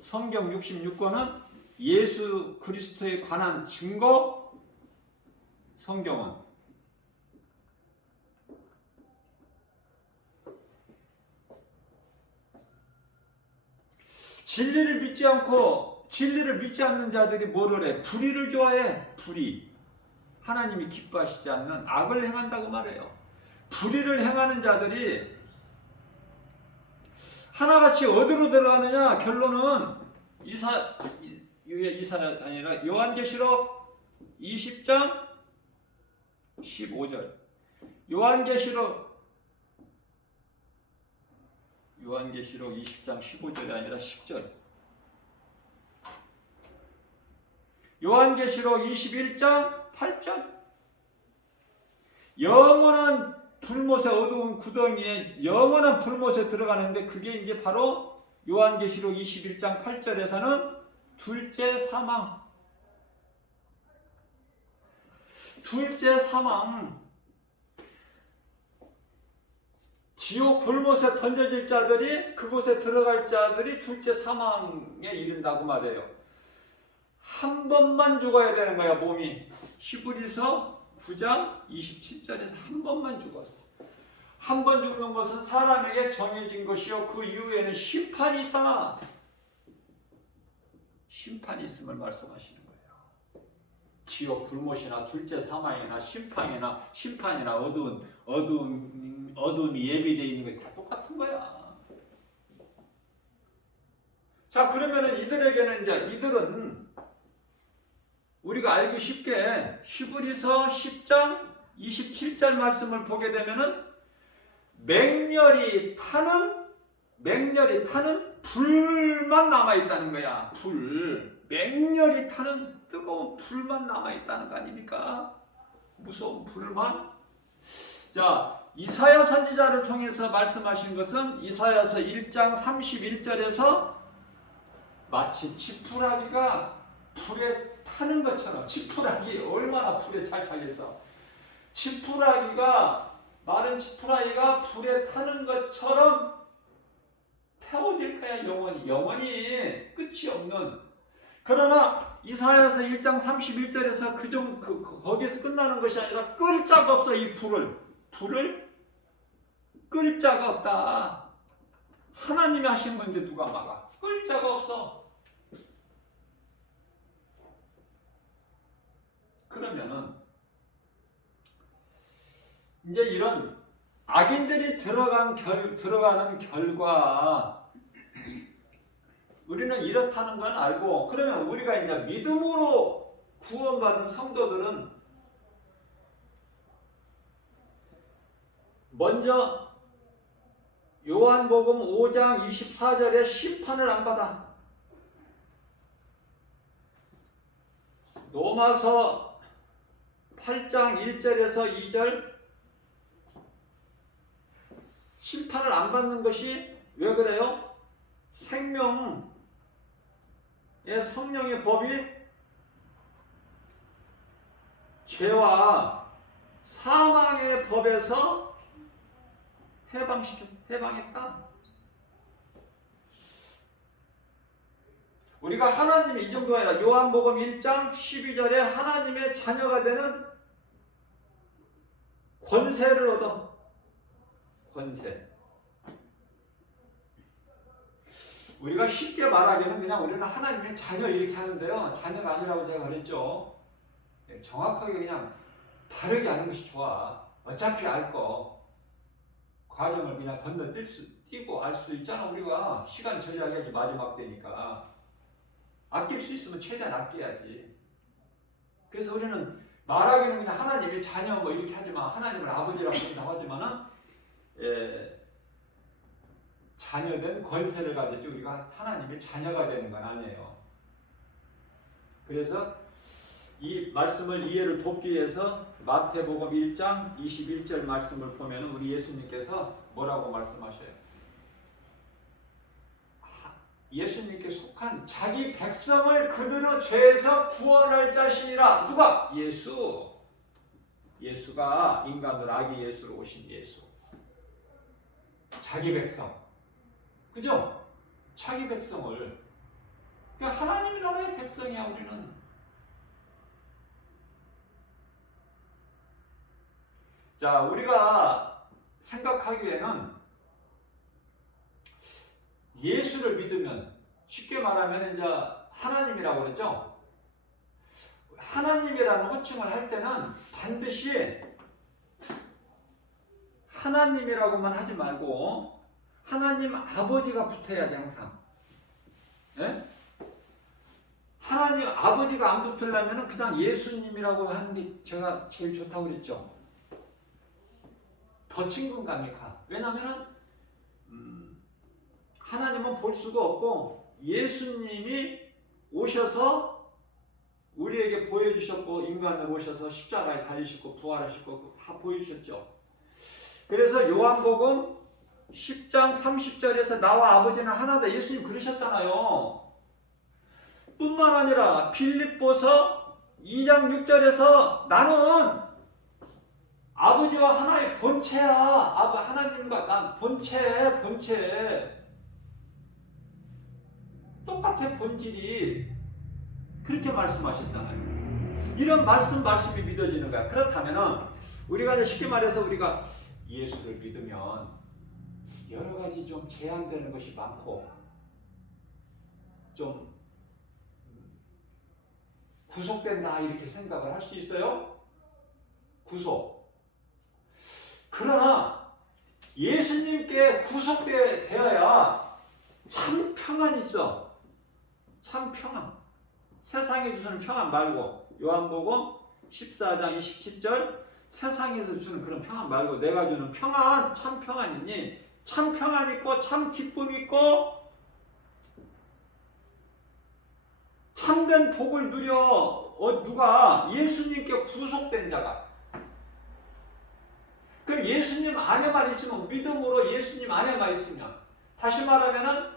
성경 66권은 예수 그리스도에 관한 증거. 성경은 진리를 믿지 않고 진리를 믿지 않는 자들이 뭐를 해? 불의를 좋아해. 불의. 하나님이 기뻐하시지 않는 악을 행한다고 말해요. 불의를 행하는 자들이 하나같이 어디로 들어가느냐? 결론은 이사야 아니라 요한계시록 20장 15절. 요한계시록 요한계시록 20장 15절이 아니라 10절. 요한계시록 21장 8절. 영원한 불못의 어두운 구덩이에 영원한 불못에 들어가는데 그게 이제 바로 요한계시록 21장 8절에서는 둘째 사망. 둘째 사망. 지옥 불못에 던져질 자들이 그곳에 들어갈 자들이 둘째 사망에 이른다고 말해요. 한 번만 죽어야 되는 거야 몸이. 히브리서 9장 27절에서 한 번만 죽었어. 한 번 죽는 것은 사람에게 정해진 것이요 그 이후에는 심판이 있다. 심판이 있음을 말씀하시는 거예요. 지옥 불못이나 둘째 사망이나 심판이나 어두움이 예비되어 있는 것이 다 똑같은 거야. 자, 그러면은 이들은 우리가 알기 쉽게 히브리서 10장 27절 말씀을 보게 되면은 맹렬히 타는 불만 남아 있다는 거야. 맹렬히 타는 뜨거운 불만 남아 있다는 거 아닙니까? 무서운 불만. 자, 이사야 선지자를 통해서 말씀하신 것은 이사야서 1장 31절에서 마치 지푸라기가 불에 타는 것처럼, 지푸라기 얼마나 불에 잘 타겠어. 마른 지푸라기가 불에 타는 것처럼 태워질 거야. 영원히 끝이 없는. 그러나 이사야서 1장 31절에서 거기에서 끝나는 것이 아니라 끌 자가 없어. 이 불을 끌 자가 없다. 하나님이 하신 건데 누가 막아? 끌 자가 없어. 그러면은 이제 이런 악인들이 들어가는 결과 우리는 이렇다는 건 알고, 그러면 우리가 이제 믿음으로 구원받은 성도들은 먼저 요한복음 5장 24절에 심판을 안 받아. 로마서 8장 1절에서 2절 심판을 안 받는 것이 왜 그래요? 생명의 성령의 법이 죄와 사망의 법에서 해방했다. 우리가 하나님의 이 정도가 아니라 요한복음 1장 12절에 하나님의 자녀가 되는 권세를 얻어. 권세. 우리가 쉽게 말하기는 그냥 우리는 하나님의 자녀 이렇게 하는데요. 자녀가 아니라고 제가 그랬죠. 정확하게 그냥 바르게 하는 것이 좋아. 어차피 알 거. 과정을 그냥 뛰고 알 수 있잖아. 우리가 시간 절약해야지 마지막 때니까. 아낄 수 있으면 최대한 아껴야지. 그래서 우리는 말하기는 그냥 하나님의 자녀 뭐 이렇게 하지만 하나님을 아버지라고 한다고 하지만은 자녀된 권세를 가졌죠. 우리가 하나님의 자녀가 되는 건 아니에요. 그래서 이 말씀을 이해를 돕기 위해서 마태복음 1장 21절 말씀을 보면 우리 예수님께서 뭐라고 말씀하셔요? 예수님께 속한 자기 백성을 그들의 죄에서 구원할 자신이라. 누가? 예수가 인간으로 아기 예수로 오신 예수. 자기 백성. 그죠? 자기 백성을. 그러니까 하나님 나라의 백성이야 우리는. 자, 우리가 생각하기에는 예수를 믿으면 쉽게 말하면 이제 하나님이라고 그랬죠. 하나님이라는 호칭을 할 때는 반드시 하나님이라고만 하지 말고 하나님 아버지가 붙어야 돼 항상. 예? 하나님 아버지가 안 붙으려면 그냥 예수님이라고 하는 게 제가 제일 좋다고 그랬죠. 더 친근감이 가. 왜냐면은 하나님은 볼 수가 없고 예수님이 오셔서 우리에게 보여주셨고 인간으로 오셔서 십자가에 달리셨고 부활하셨고 다 보여주셨죠. 그래서 요한복음 10장 30절에서 나와 아버지는 하나다 예수님 그러셨잖아요. 뿐만 아니라 빌립보서 2장 6절에서 나는 아버지와 하나의 본체야. 하나님과 난 본체. 똑같아 본질이. 그렇게 말씀하셨잖아요. 이런 말씀이 믿어지는 거야. 그렇다면은 우리가 쉽게 말해서 우리가 예수를 믿으면 여러 가지 좀 제한되는 것이 많고 좀 구속된다 이렇게 생각을 할 수 있어요. 구속. 그러나 예수님께 구속되어야 참 평안이 있어. 참 평안. 세상에 주시는 평안 말고 요한복음 14장 27절 세상에서 주는 그런 평안 말고 내가 주는 평안, 참 평안이니 참 평안 있고 참 기쁨 있고 참된 복을 누려. 누가? 예수님께 구속된 자가. 그럼 예수님 안에만 있으면 믿음으로 예수님 안에만 있으면 다시 말하면은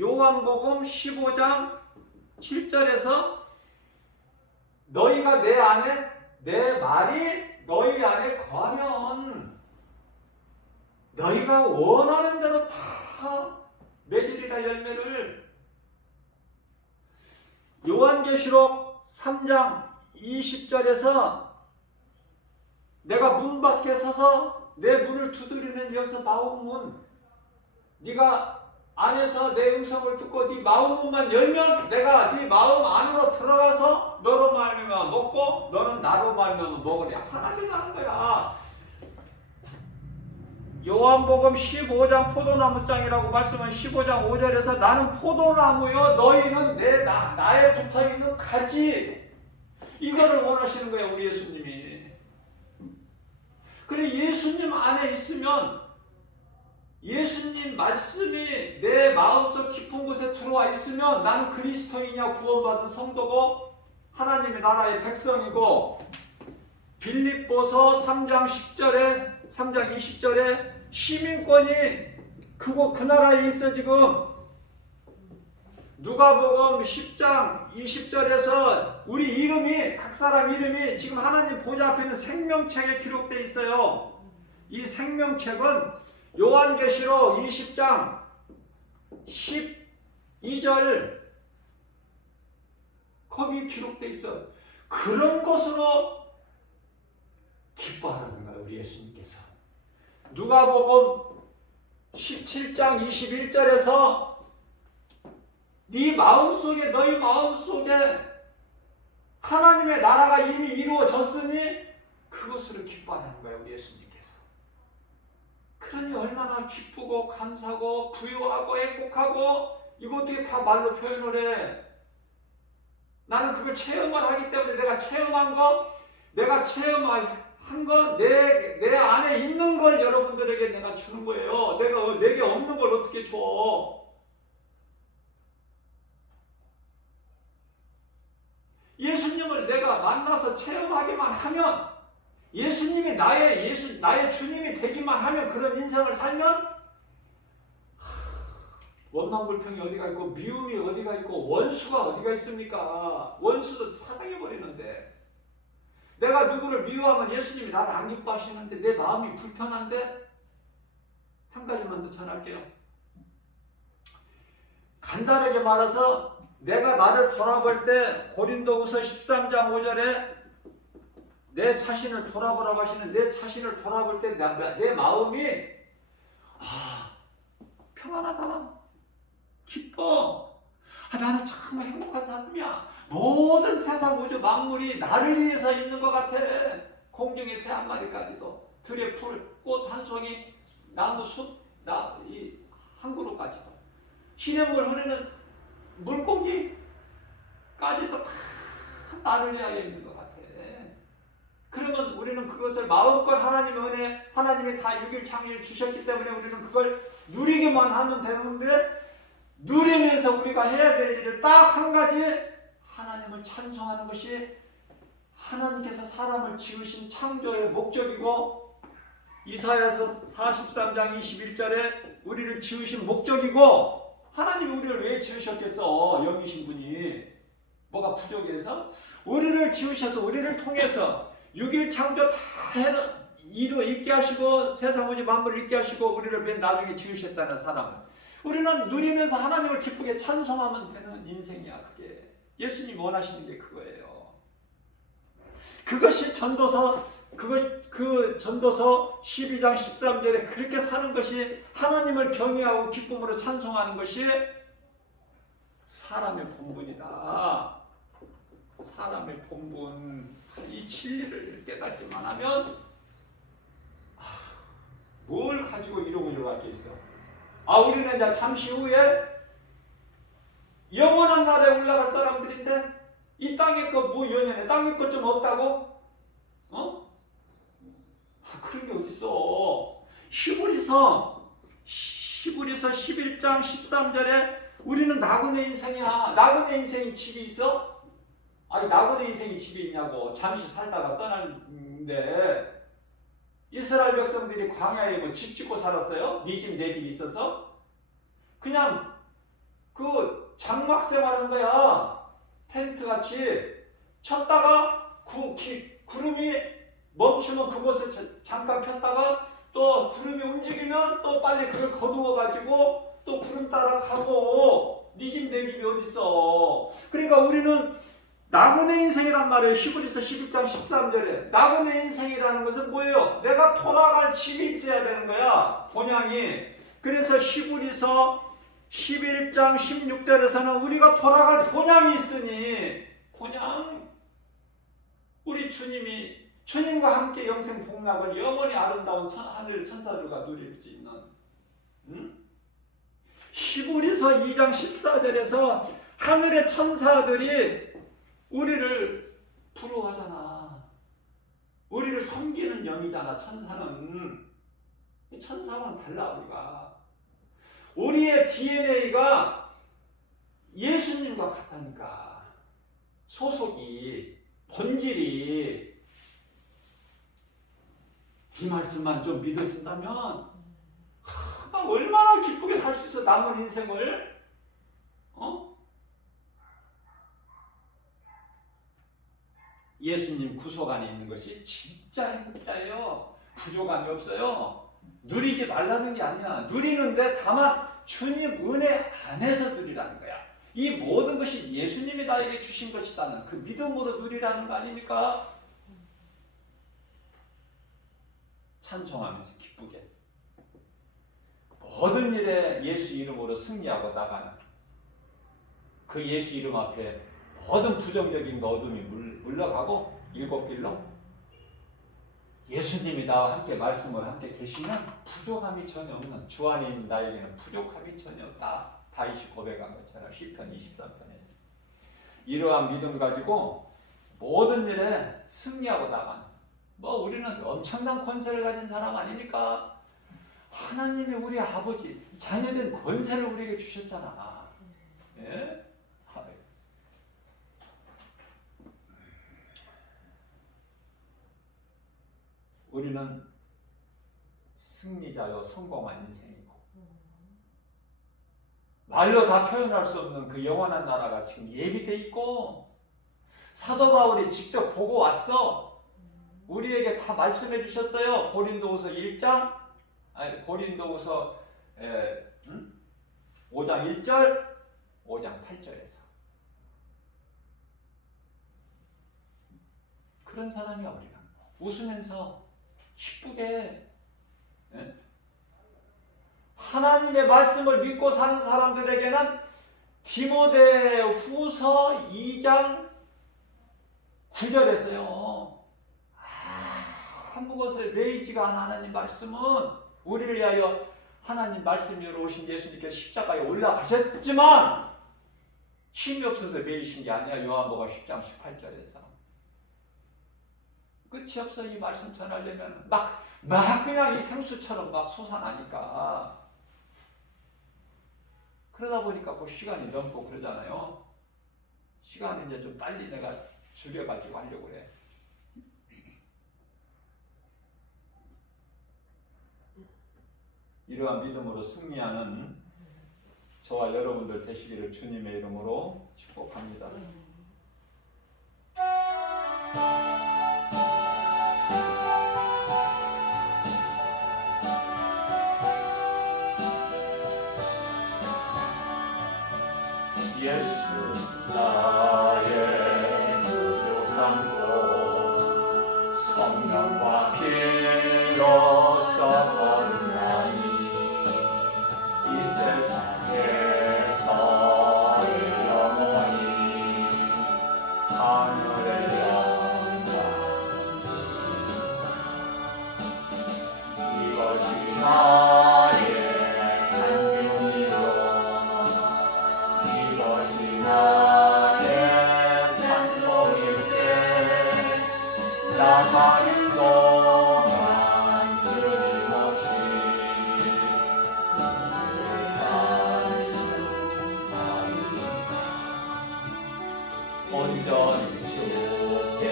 요한복음 15장 7절에서 너희가 내 안에 내 말이 너희 안에 거하면 너희가 원하는 대로 다 맺으리라 열매를. 요한계시록 3장 20절에서 내가 문 밖에 서서 내 문을 두드리는 여기서 마음문 네가 안에서 내 음성을 듣고 네 마음문만 열면 내가 네 마음 안으로 들어가서 너로 말미암아 먹고 너는 나로 말미암아 먹으랴. 하나 되자는 거야. 요한복음 15장 포도나무장이라고 말씀은 15장 5절에서 나는 포도나무요 너희는 나에 붙어있는 가지. 이거를 원하시는 거예요 우리 예수님이. 그래 예수님 안에 있으면 예수님 말씀이 내 마음속 깊은 곳에 들어와 있으면 나는 그리스도인이야 구원받은 성도고 하나님의 나라의 백성이고 빌립보서 3장 10절에 3장 20절에 시민권이 그 나라에 있어 지금. 누가복음 10장 20절에서 우리 이름이 각 사람 이름이 지금 하나님 보좌 앞에 있는 생명책에 기록되어 있어요. 이 생명책은 요한계시록 20장 12절 거기 기록되어 있어요. 그런 것으로 기뻐하라는 거예요 우리 예수님께서. 누가복음 17장 21절에서 네 마음속에 너희 마음속에 하나님의 나라가 이미 이루어졌으니 그것으로 기뻐하는 거예요 우리 예수님께서. 그러니 얼마나 기쁘고 감사하고 부유하고 행복하고 이거 어떻게 다 말로 표현을 해. 나는 그걸 체험을 하기 때문에 내가 체험한 거 내가 체험한 거 내 안에 있는 걸 여러분들에게 내가 주는 거예요. 내게 없는 걸 어떻게 줘. 예수님을 내가 만나서 체험하기만 하면 예수님이 나의 주님이 되기만 하면 그런 인생을 살면 원망불평이 어디가 있고 미움이 어디가 있고 원수가 어디가 있습니까? 원수도 사랑해버리는데 내가 누구를 미워하면 예수님이 나를 안 기뻐하시는데 내 마음이 불편한데. 한 가지만 더 전할게요. 간단하게 말해서 내가 나를 돌아볼 때 고린도후서 13장 5절에 내 자신을 돌아보라고 하시는 내 자신을 돌아볼 때 내 마음이 평안하다. 기뻐. 나는 참 행복한 사람이야. 모든 세상 우주 만물이 나를 위해서 있는 것 같아. 공중의 새 한 마리까지도 들의 풀, 꽃 한 송이, 나무 숲, 이 한 그루까지도 시냇물 흐르는 물고기까지도 다 나를 위하여 있는 것 같아. 그러면 우리는 그것을 마음껏 하나님의 은혜, 하나님이 다 6일 창조를 주셨기 때문에 우리는 그걸 누리기만 하면 되는데 누리면서 우리가 해야 될 일을 딱 한 가지, 하나님을 찬송하는 것이 하나님께서 사람을 지으신 창조의 목적이고, 이사야서 43장 21절에 우리를 지으신 목적이고, 하나님이 우리를 왜 지으셨겠어? 여기신 분이 뭐가 부족해서? 우리를 지으셔서 우리를 통해서 6일 창조 다 이루 있게 하시고, 세상 오직 만물을 있게 하시고, 우리를 맨 나중에 지으셨다는 사람을 우리는 누리면서 하나님을 기쁘게 찬송하면 되는 인생이야. 그게 예수님이 원하시는 게 그거예요. 그것이 전도서, 그 전도서 12장 13절에 그렇게 사는 것이, 하나님을 경외하고 기쁨으로 찬송하는 것이 사람의 본분이다. 사람의 본분, 이 진리를 깨닫기만 하면 뭘 가지고 이루고자 할 게 있어? 우리는 이제 잠시 후에 영원한 나라에 올라갈 사람들인데, 이 땅의 것 뭐 연연해? 땅의 것 좀 없다고? 그런 게 어딨어? 히브리서 11장 13절에 우리는 나그네 인생이야. 나그네 인생이 집이 있어? 나그네 인생이 집이 있냐고. 잠시 살다가 떠났는데, 이스라엘 백성들이 광야에 뭐 집 짓고 살았어요? 네 집 내 집 있어서? 그냥 그 장막 생활한 거야. 텐트 같이 쳤다가 구름이 멈추면 그곳을 잠깐 폈다가, 또 구름이 움직이면 또 빨리 그걸 거두어 가지고 또 구름 따라 가고. 네 집 내 집이 어딨어? 그러니까 우리는 나그네 인생이란 말이에요. 히브리서 11장 13절에 나그네 인생이라는 것은 뭐예요? 내가 돌아갈 집이 있어야 되는 거야, 본향이. 그래서 히브리서 11장 16절에서는 우리가 돌아갈 본향이 있으니, 본향, 우리 주님과 함께 영생 복락을 영원히 아름다운 하늘 천사들과 누릴 수 있는, 히브리서 2장 14절에서 하늘의 천사들이 우리를 부러워하잖아. 우리를 섬기는 영이잖아. 천사는 달라. 우리의 DNA가 예수님과 같다니까. 소속이, 본질이. 이 말씀만 좀 믿어진다면 얼마나 기쁘게 살 수 있어, 남은 인생을. 예수님 구속 안에 있는 것이 진짜 행복자예요. 부족함이 없어요. 누리지 말라는 게 아니야. 누리는데 다만 주님 은혜 안에서 누리라는 거야. 이 모든 것이 예수님이 나에게 주신 것이다는 그 믿음으로 누리라는 거 아닙니까? 찬송하면서 기쁘게 모든 일에 예수 이름으로 승리하고 나가는, 그 예수 이름 앞에 모든 부정적인 어둠이 물러가고, 일곱 길로 예수님이 나와 함께 말씀을 함께 계시면 부족함이 전혀 없는, 주 안에 있는 나에게는 부족함이 전혀 없다. 다윗이 고백한 것처럼 시편 23편에서 이러한 믿음 가지고 모든 일에 승리하고 나가는, 우리는 엄청난 권세를 가진 사람 아닙니까? 하나님이 우리 아버지, 자녀된 권세를 우리에게 주셨잖아. 예? 우리는 승리자요 성공한 인생이고, 말로 다 표현할 수 없는 그 영원한 나라가 지금 예비되어 있고, 사도 바울이 직접 보고 왔어. 우리에게 다 말씀해 주셨어요. 고린도후서 5장 1절, 5장 8절에서. 그런 사람이야. 우리가 웃으면서 기쁘게, 하나님의 말씀을 믿고 사는 사람들에게는 디모데후서 2장 9절에서요, 아무 것을 매이지가 않은 하나님 말씀은, 우리를 위하여 하나님 말씀으로 오신 예수님께서 십자가에 올라가셨지만 힘이 없어서 매이신 게 아니야. 요한복음 10장 18절에서. 끝이 없어. 이 말씀 전하려면 막 그냥 이 생수처럼 막 솟아나니까. 그러다 보니까 그 시간이 넘고 그러잖아요. 시간을 이제 좀 빨리 내가 줄여가지고 하려고 해. 이러한 믿음으로 승리하는 저와 여러분들 되시기를 주님의 이름으로 축복합니다. 예수 나의 구주 삼고 성령과 피로써 거룩하니 이 세상에서 영원히 하늘의 영광 이것이 나의 간증이요 이것이 나의 찬송일세 나 사는 동안 끊임없이 주를 찬송하리 온전히 주께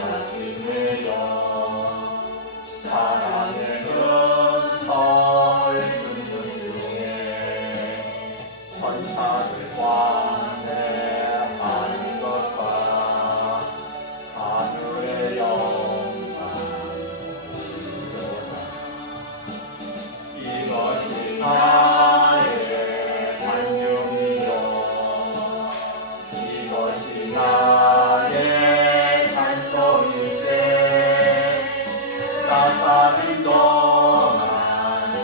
맡기며 사랑의 음성을 듣는 중에 천사들 환대하는 것과 하늘의 영광 이것이 나의 간증이요 이것이 나의 찬송일세 나 사는 동안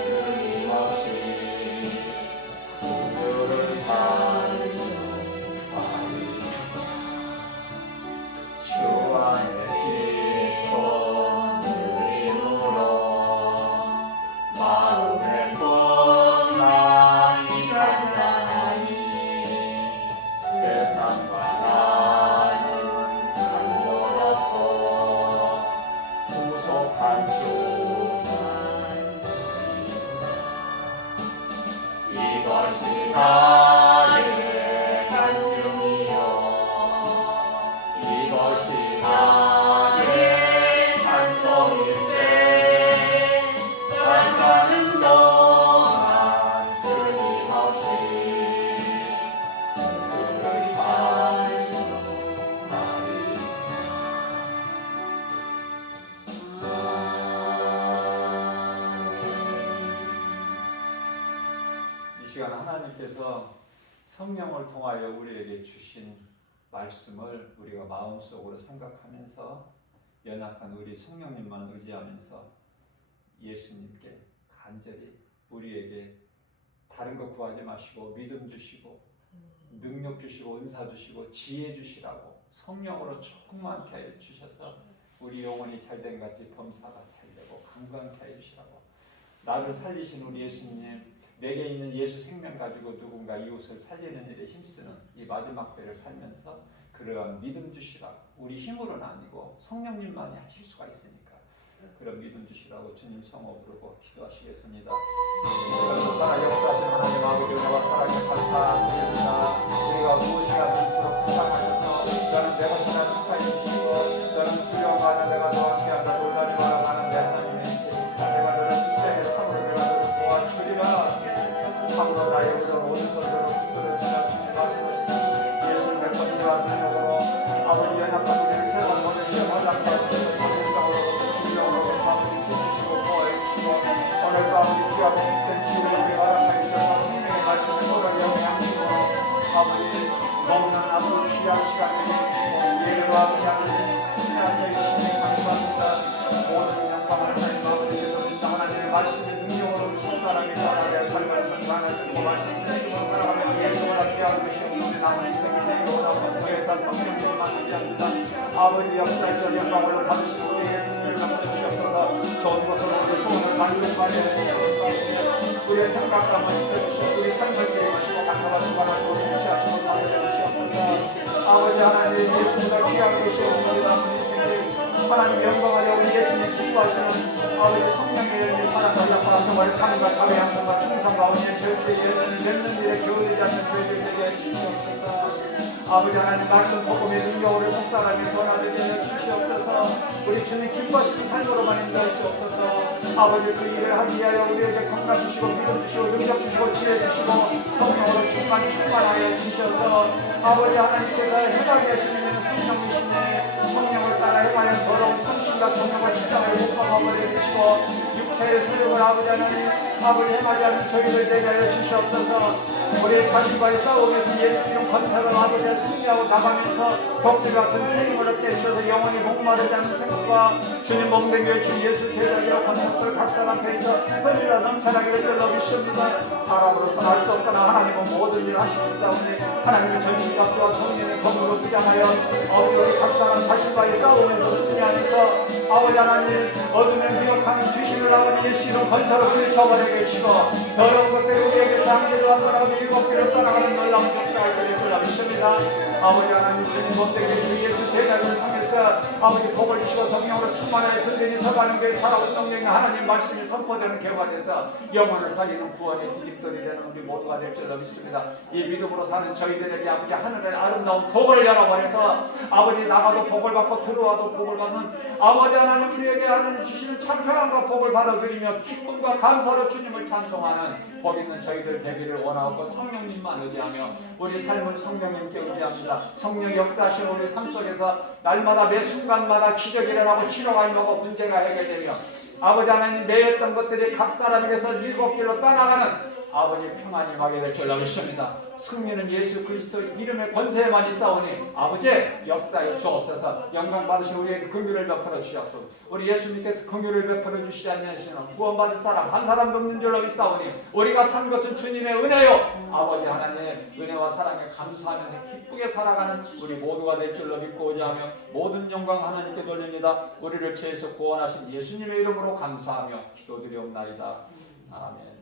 끊임없이 주를 찬송하리 주 안에 깊은 누림으로 마음의 풍랑이 잔잔하니 세상과 나는 상관없고 구속한 주만 이것이 나의 간증이요 이것이 나의 찬송일세 나 사는 동안 끊임없이 주를 찬송하리 이 시간 하나님께서 성령을 통하여 우리에게 주신 말씀을 우리가 마음속으로 생각하면서 연약한 우리 성령님만 의지하면서 예수님께 간절히 우리에게 다른 거 구하지 마시고 믿음 주시고 능력 주시고 은사 주시고 지혜 주시라고 성령으로 충만케 해 주셔서 우리 영혼이 잘된 같이 범사가 잘되고 강건케 해 주시라고 나를 살리신 우리 예수님 내게 있는 예수 생명 가지고 누군가 이웃을 살리는 일에 힘쓰는 이 마지막 때를 살면서 그러한 믿음 주시라고 우리 힘으로는 아니고 성령님만이 하실 수가 있으니까 그런 믿음 주시라고 주님 성호 부르고 기도하시겠습니다. 살아 역사하신 하나님 아버지 은혜와 사랑에 감사드립니다. 우리가 무엇이가 넘도록 사랑하셔서 너는 내가 선한 축하해 주시고 너는 두려워하는 내가 너와 함께한다 놀라지 마라 하는 내 하나님의 내가 너를 축제해 참으로 내가 너를 도와주리라 참으로 나의 우선 모든 것들을 붙들어 주시라 주님 말씀하시니 예수님의 권세와 능력으로 아버지 연약한 우리를 세상 모든 시험을 당하게 하셔서 참으로 주님으로 아버지 지키시고 보호해 주시고 오늘도 아버지 귀하고 깊은 지혜를 우리가 허락하여 주셔서 성령의 말씀을 오르게 양식으로 아버지 너무나 아버지 귀한 시간을 내주시고 예배와 아버지 하나님의 신의 감사합니다. 모든 영광을 하나님 아버지께서 하나님의 말씀의 능력으로 사랑의 나라의 삶을 전환하시고 말씀 주시고 사랑하며 예수를 함께 하고 계시는 우리 남은 인생의 행복을 위해서 성령님만 의지합니다. 아버지 역사의 영광을 받으시고 우리의 능력을 주시옵소서 좋은 것으로 우리 소원을 만족하게 해주시옵소서 우리의 생각과 만족해주시고 우리 삶을 계획하시고 만나가 주관을 좋은 일치하시고 받으려 주시옵소서 아버지 하나님 예수보다 귀하게 계시는 우리 남은 인생의 하나님 영광을 우리 예수님 기뻐하시는 아버지 성령의 사랑과 약속을 영원의 삶과 사회 양성과 충성과 은혜의 절제에 맺는 일에 겨울이지 않는 저희들 되게 주시옵소서. 아버지 하나님 말씀 복음의 능력으로 속삭하며 변화되게 하여 주시옵소서. 우리 주님 기뻐하시는 삶으로만 인도해 주시옵소서. 아버지 그 일을 하기 위하여 우리에게 건강 주시고 믿음 주시고 능력 주시고 지혜 주시고 성령으로 충만하여 주셔서 아버지 하나님께서 해방해 주시는 성령이시네. 성령을 따라 행하여 더러운 성신과 정령과 십자가에 못 박아버려 주시고 육체의 소욕을 아버지 하나님 아버지 행하지 않는 저희를 되게 하여 주시옵소서. 우리 자신과의 싸움에서 예수 이름 건설을 아버지가 승리하고 나가면서 독수 같은 생명을 얻게 주셔서 영원히 목마르지 않는 생각과 주님 몸되게 주 예수 제자기로 건설을 각 사람 앞에서 흘려 넘쳐나게 될 줄로 믿습니다. 사람으로서는 알 수 없거나 하나님은 모든 일을 하시옵사오니 하나님의 전신갑주와 성령의 검으로 부장하여 우리 각 사람 자신과의 싸움에서 승리하면서 아버지 하나님 어둠의 미혹하는 귀신을 아버지 예수 이름 건설을 흘려쳐버리게 해주시고 더러운 것들이 우리에게서 한계로 한 번하고 일곱 개로 떠나가는 놀라운 역사가 될 줄로 믿습니다. 아버지 하나님 주님 몸되게 주 예수 제자를 통해서 아버지 복을 주시고 성령으로 충만하여 들리니 서가는 게 살아온 성령의 하나님 말씀이 선포되는 교회가 돼서 영혼을 살리는 구원의 디딤돌이 되는 우리 모두가 될 줄로 믿습니다. 이 믿음으로 사는 저희들에게 아버지 하늘의 아름다운 복을 열어버려서 아버지 나가도 복을 받고 들어와도 복을 받는 아버지 하나님 우리에게 하는 주시는 참평함과 복을 받아들이며 기쁨과 감사로 주님을 찬송하는 복 있는 저희들 되기를 원하고 성령님만 의지하며 우리 삶은 성령님께 의지합니다. 성령 역사하시는 우리 삶 속에서 날마다 매 순간마다 기적이 일어나고 치료가 일어나고 문제가 해결되며 아버지 하나님 매였던 것들이 각 사람에게서 일곱 길로 떠나가는 아버지 평안이 임하게 될 줄로 믿습니다. 승리는 예수 그리스도 이름의 권세에만 있사오니 아버지 역사에 주옵소서. 영광 받으신 우리에게 긍휼을 베풀어 주시옵소서. 우리 예수님께서 긍휼을 베풀어 주시지 않으시는 구원받을 사람 한 사람도 없는 줄로 믿사오니 우리가 산 것은 주님의 은혜요 아버지 하나님의 은혜와 사랑에 감사하면서 기쁘게 살아가는 우리 모두가 될 줄로 믿고 의지하며 모든 영광 하나님께 돌립니다. 우리를 죄에서 구원하신 예수님의 이름으로 감사하며 기도드리옵나이다. 아멘.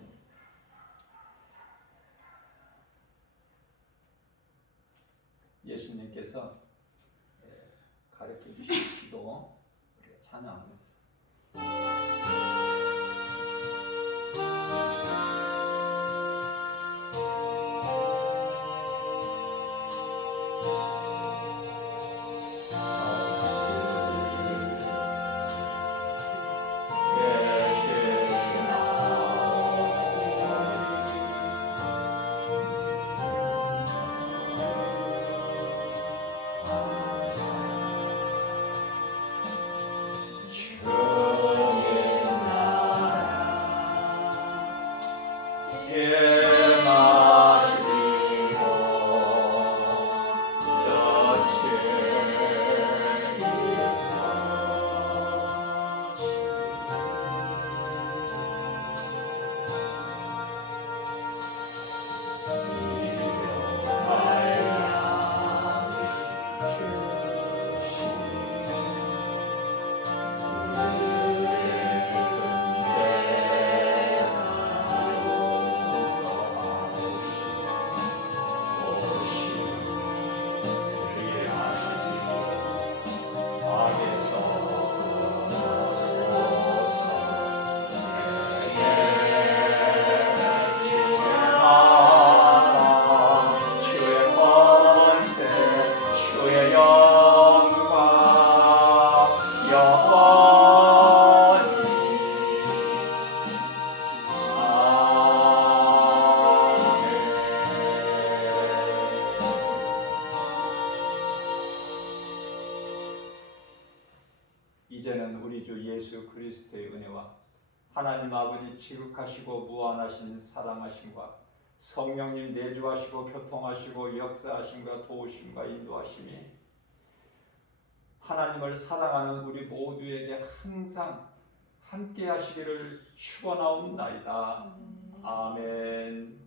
예수님께서 가르쳐 주신 기도 우리가 찬양합니다. 이제는 우리 주 예수 그리스도의 은혜와 하나님 아버지 지극하시고 무한하신 사랑하심과 성령님 내주하시고 교통하시고 역사하심과 도우심과 인도하심이 하나님을 사랑하는 우리 모두에게 항상 함께 하시기를 축원하옵나이다. 아멘.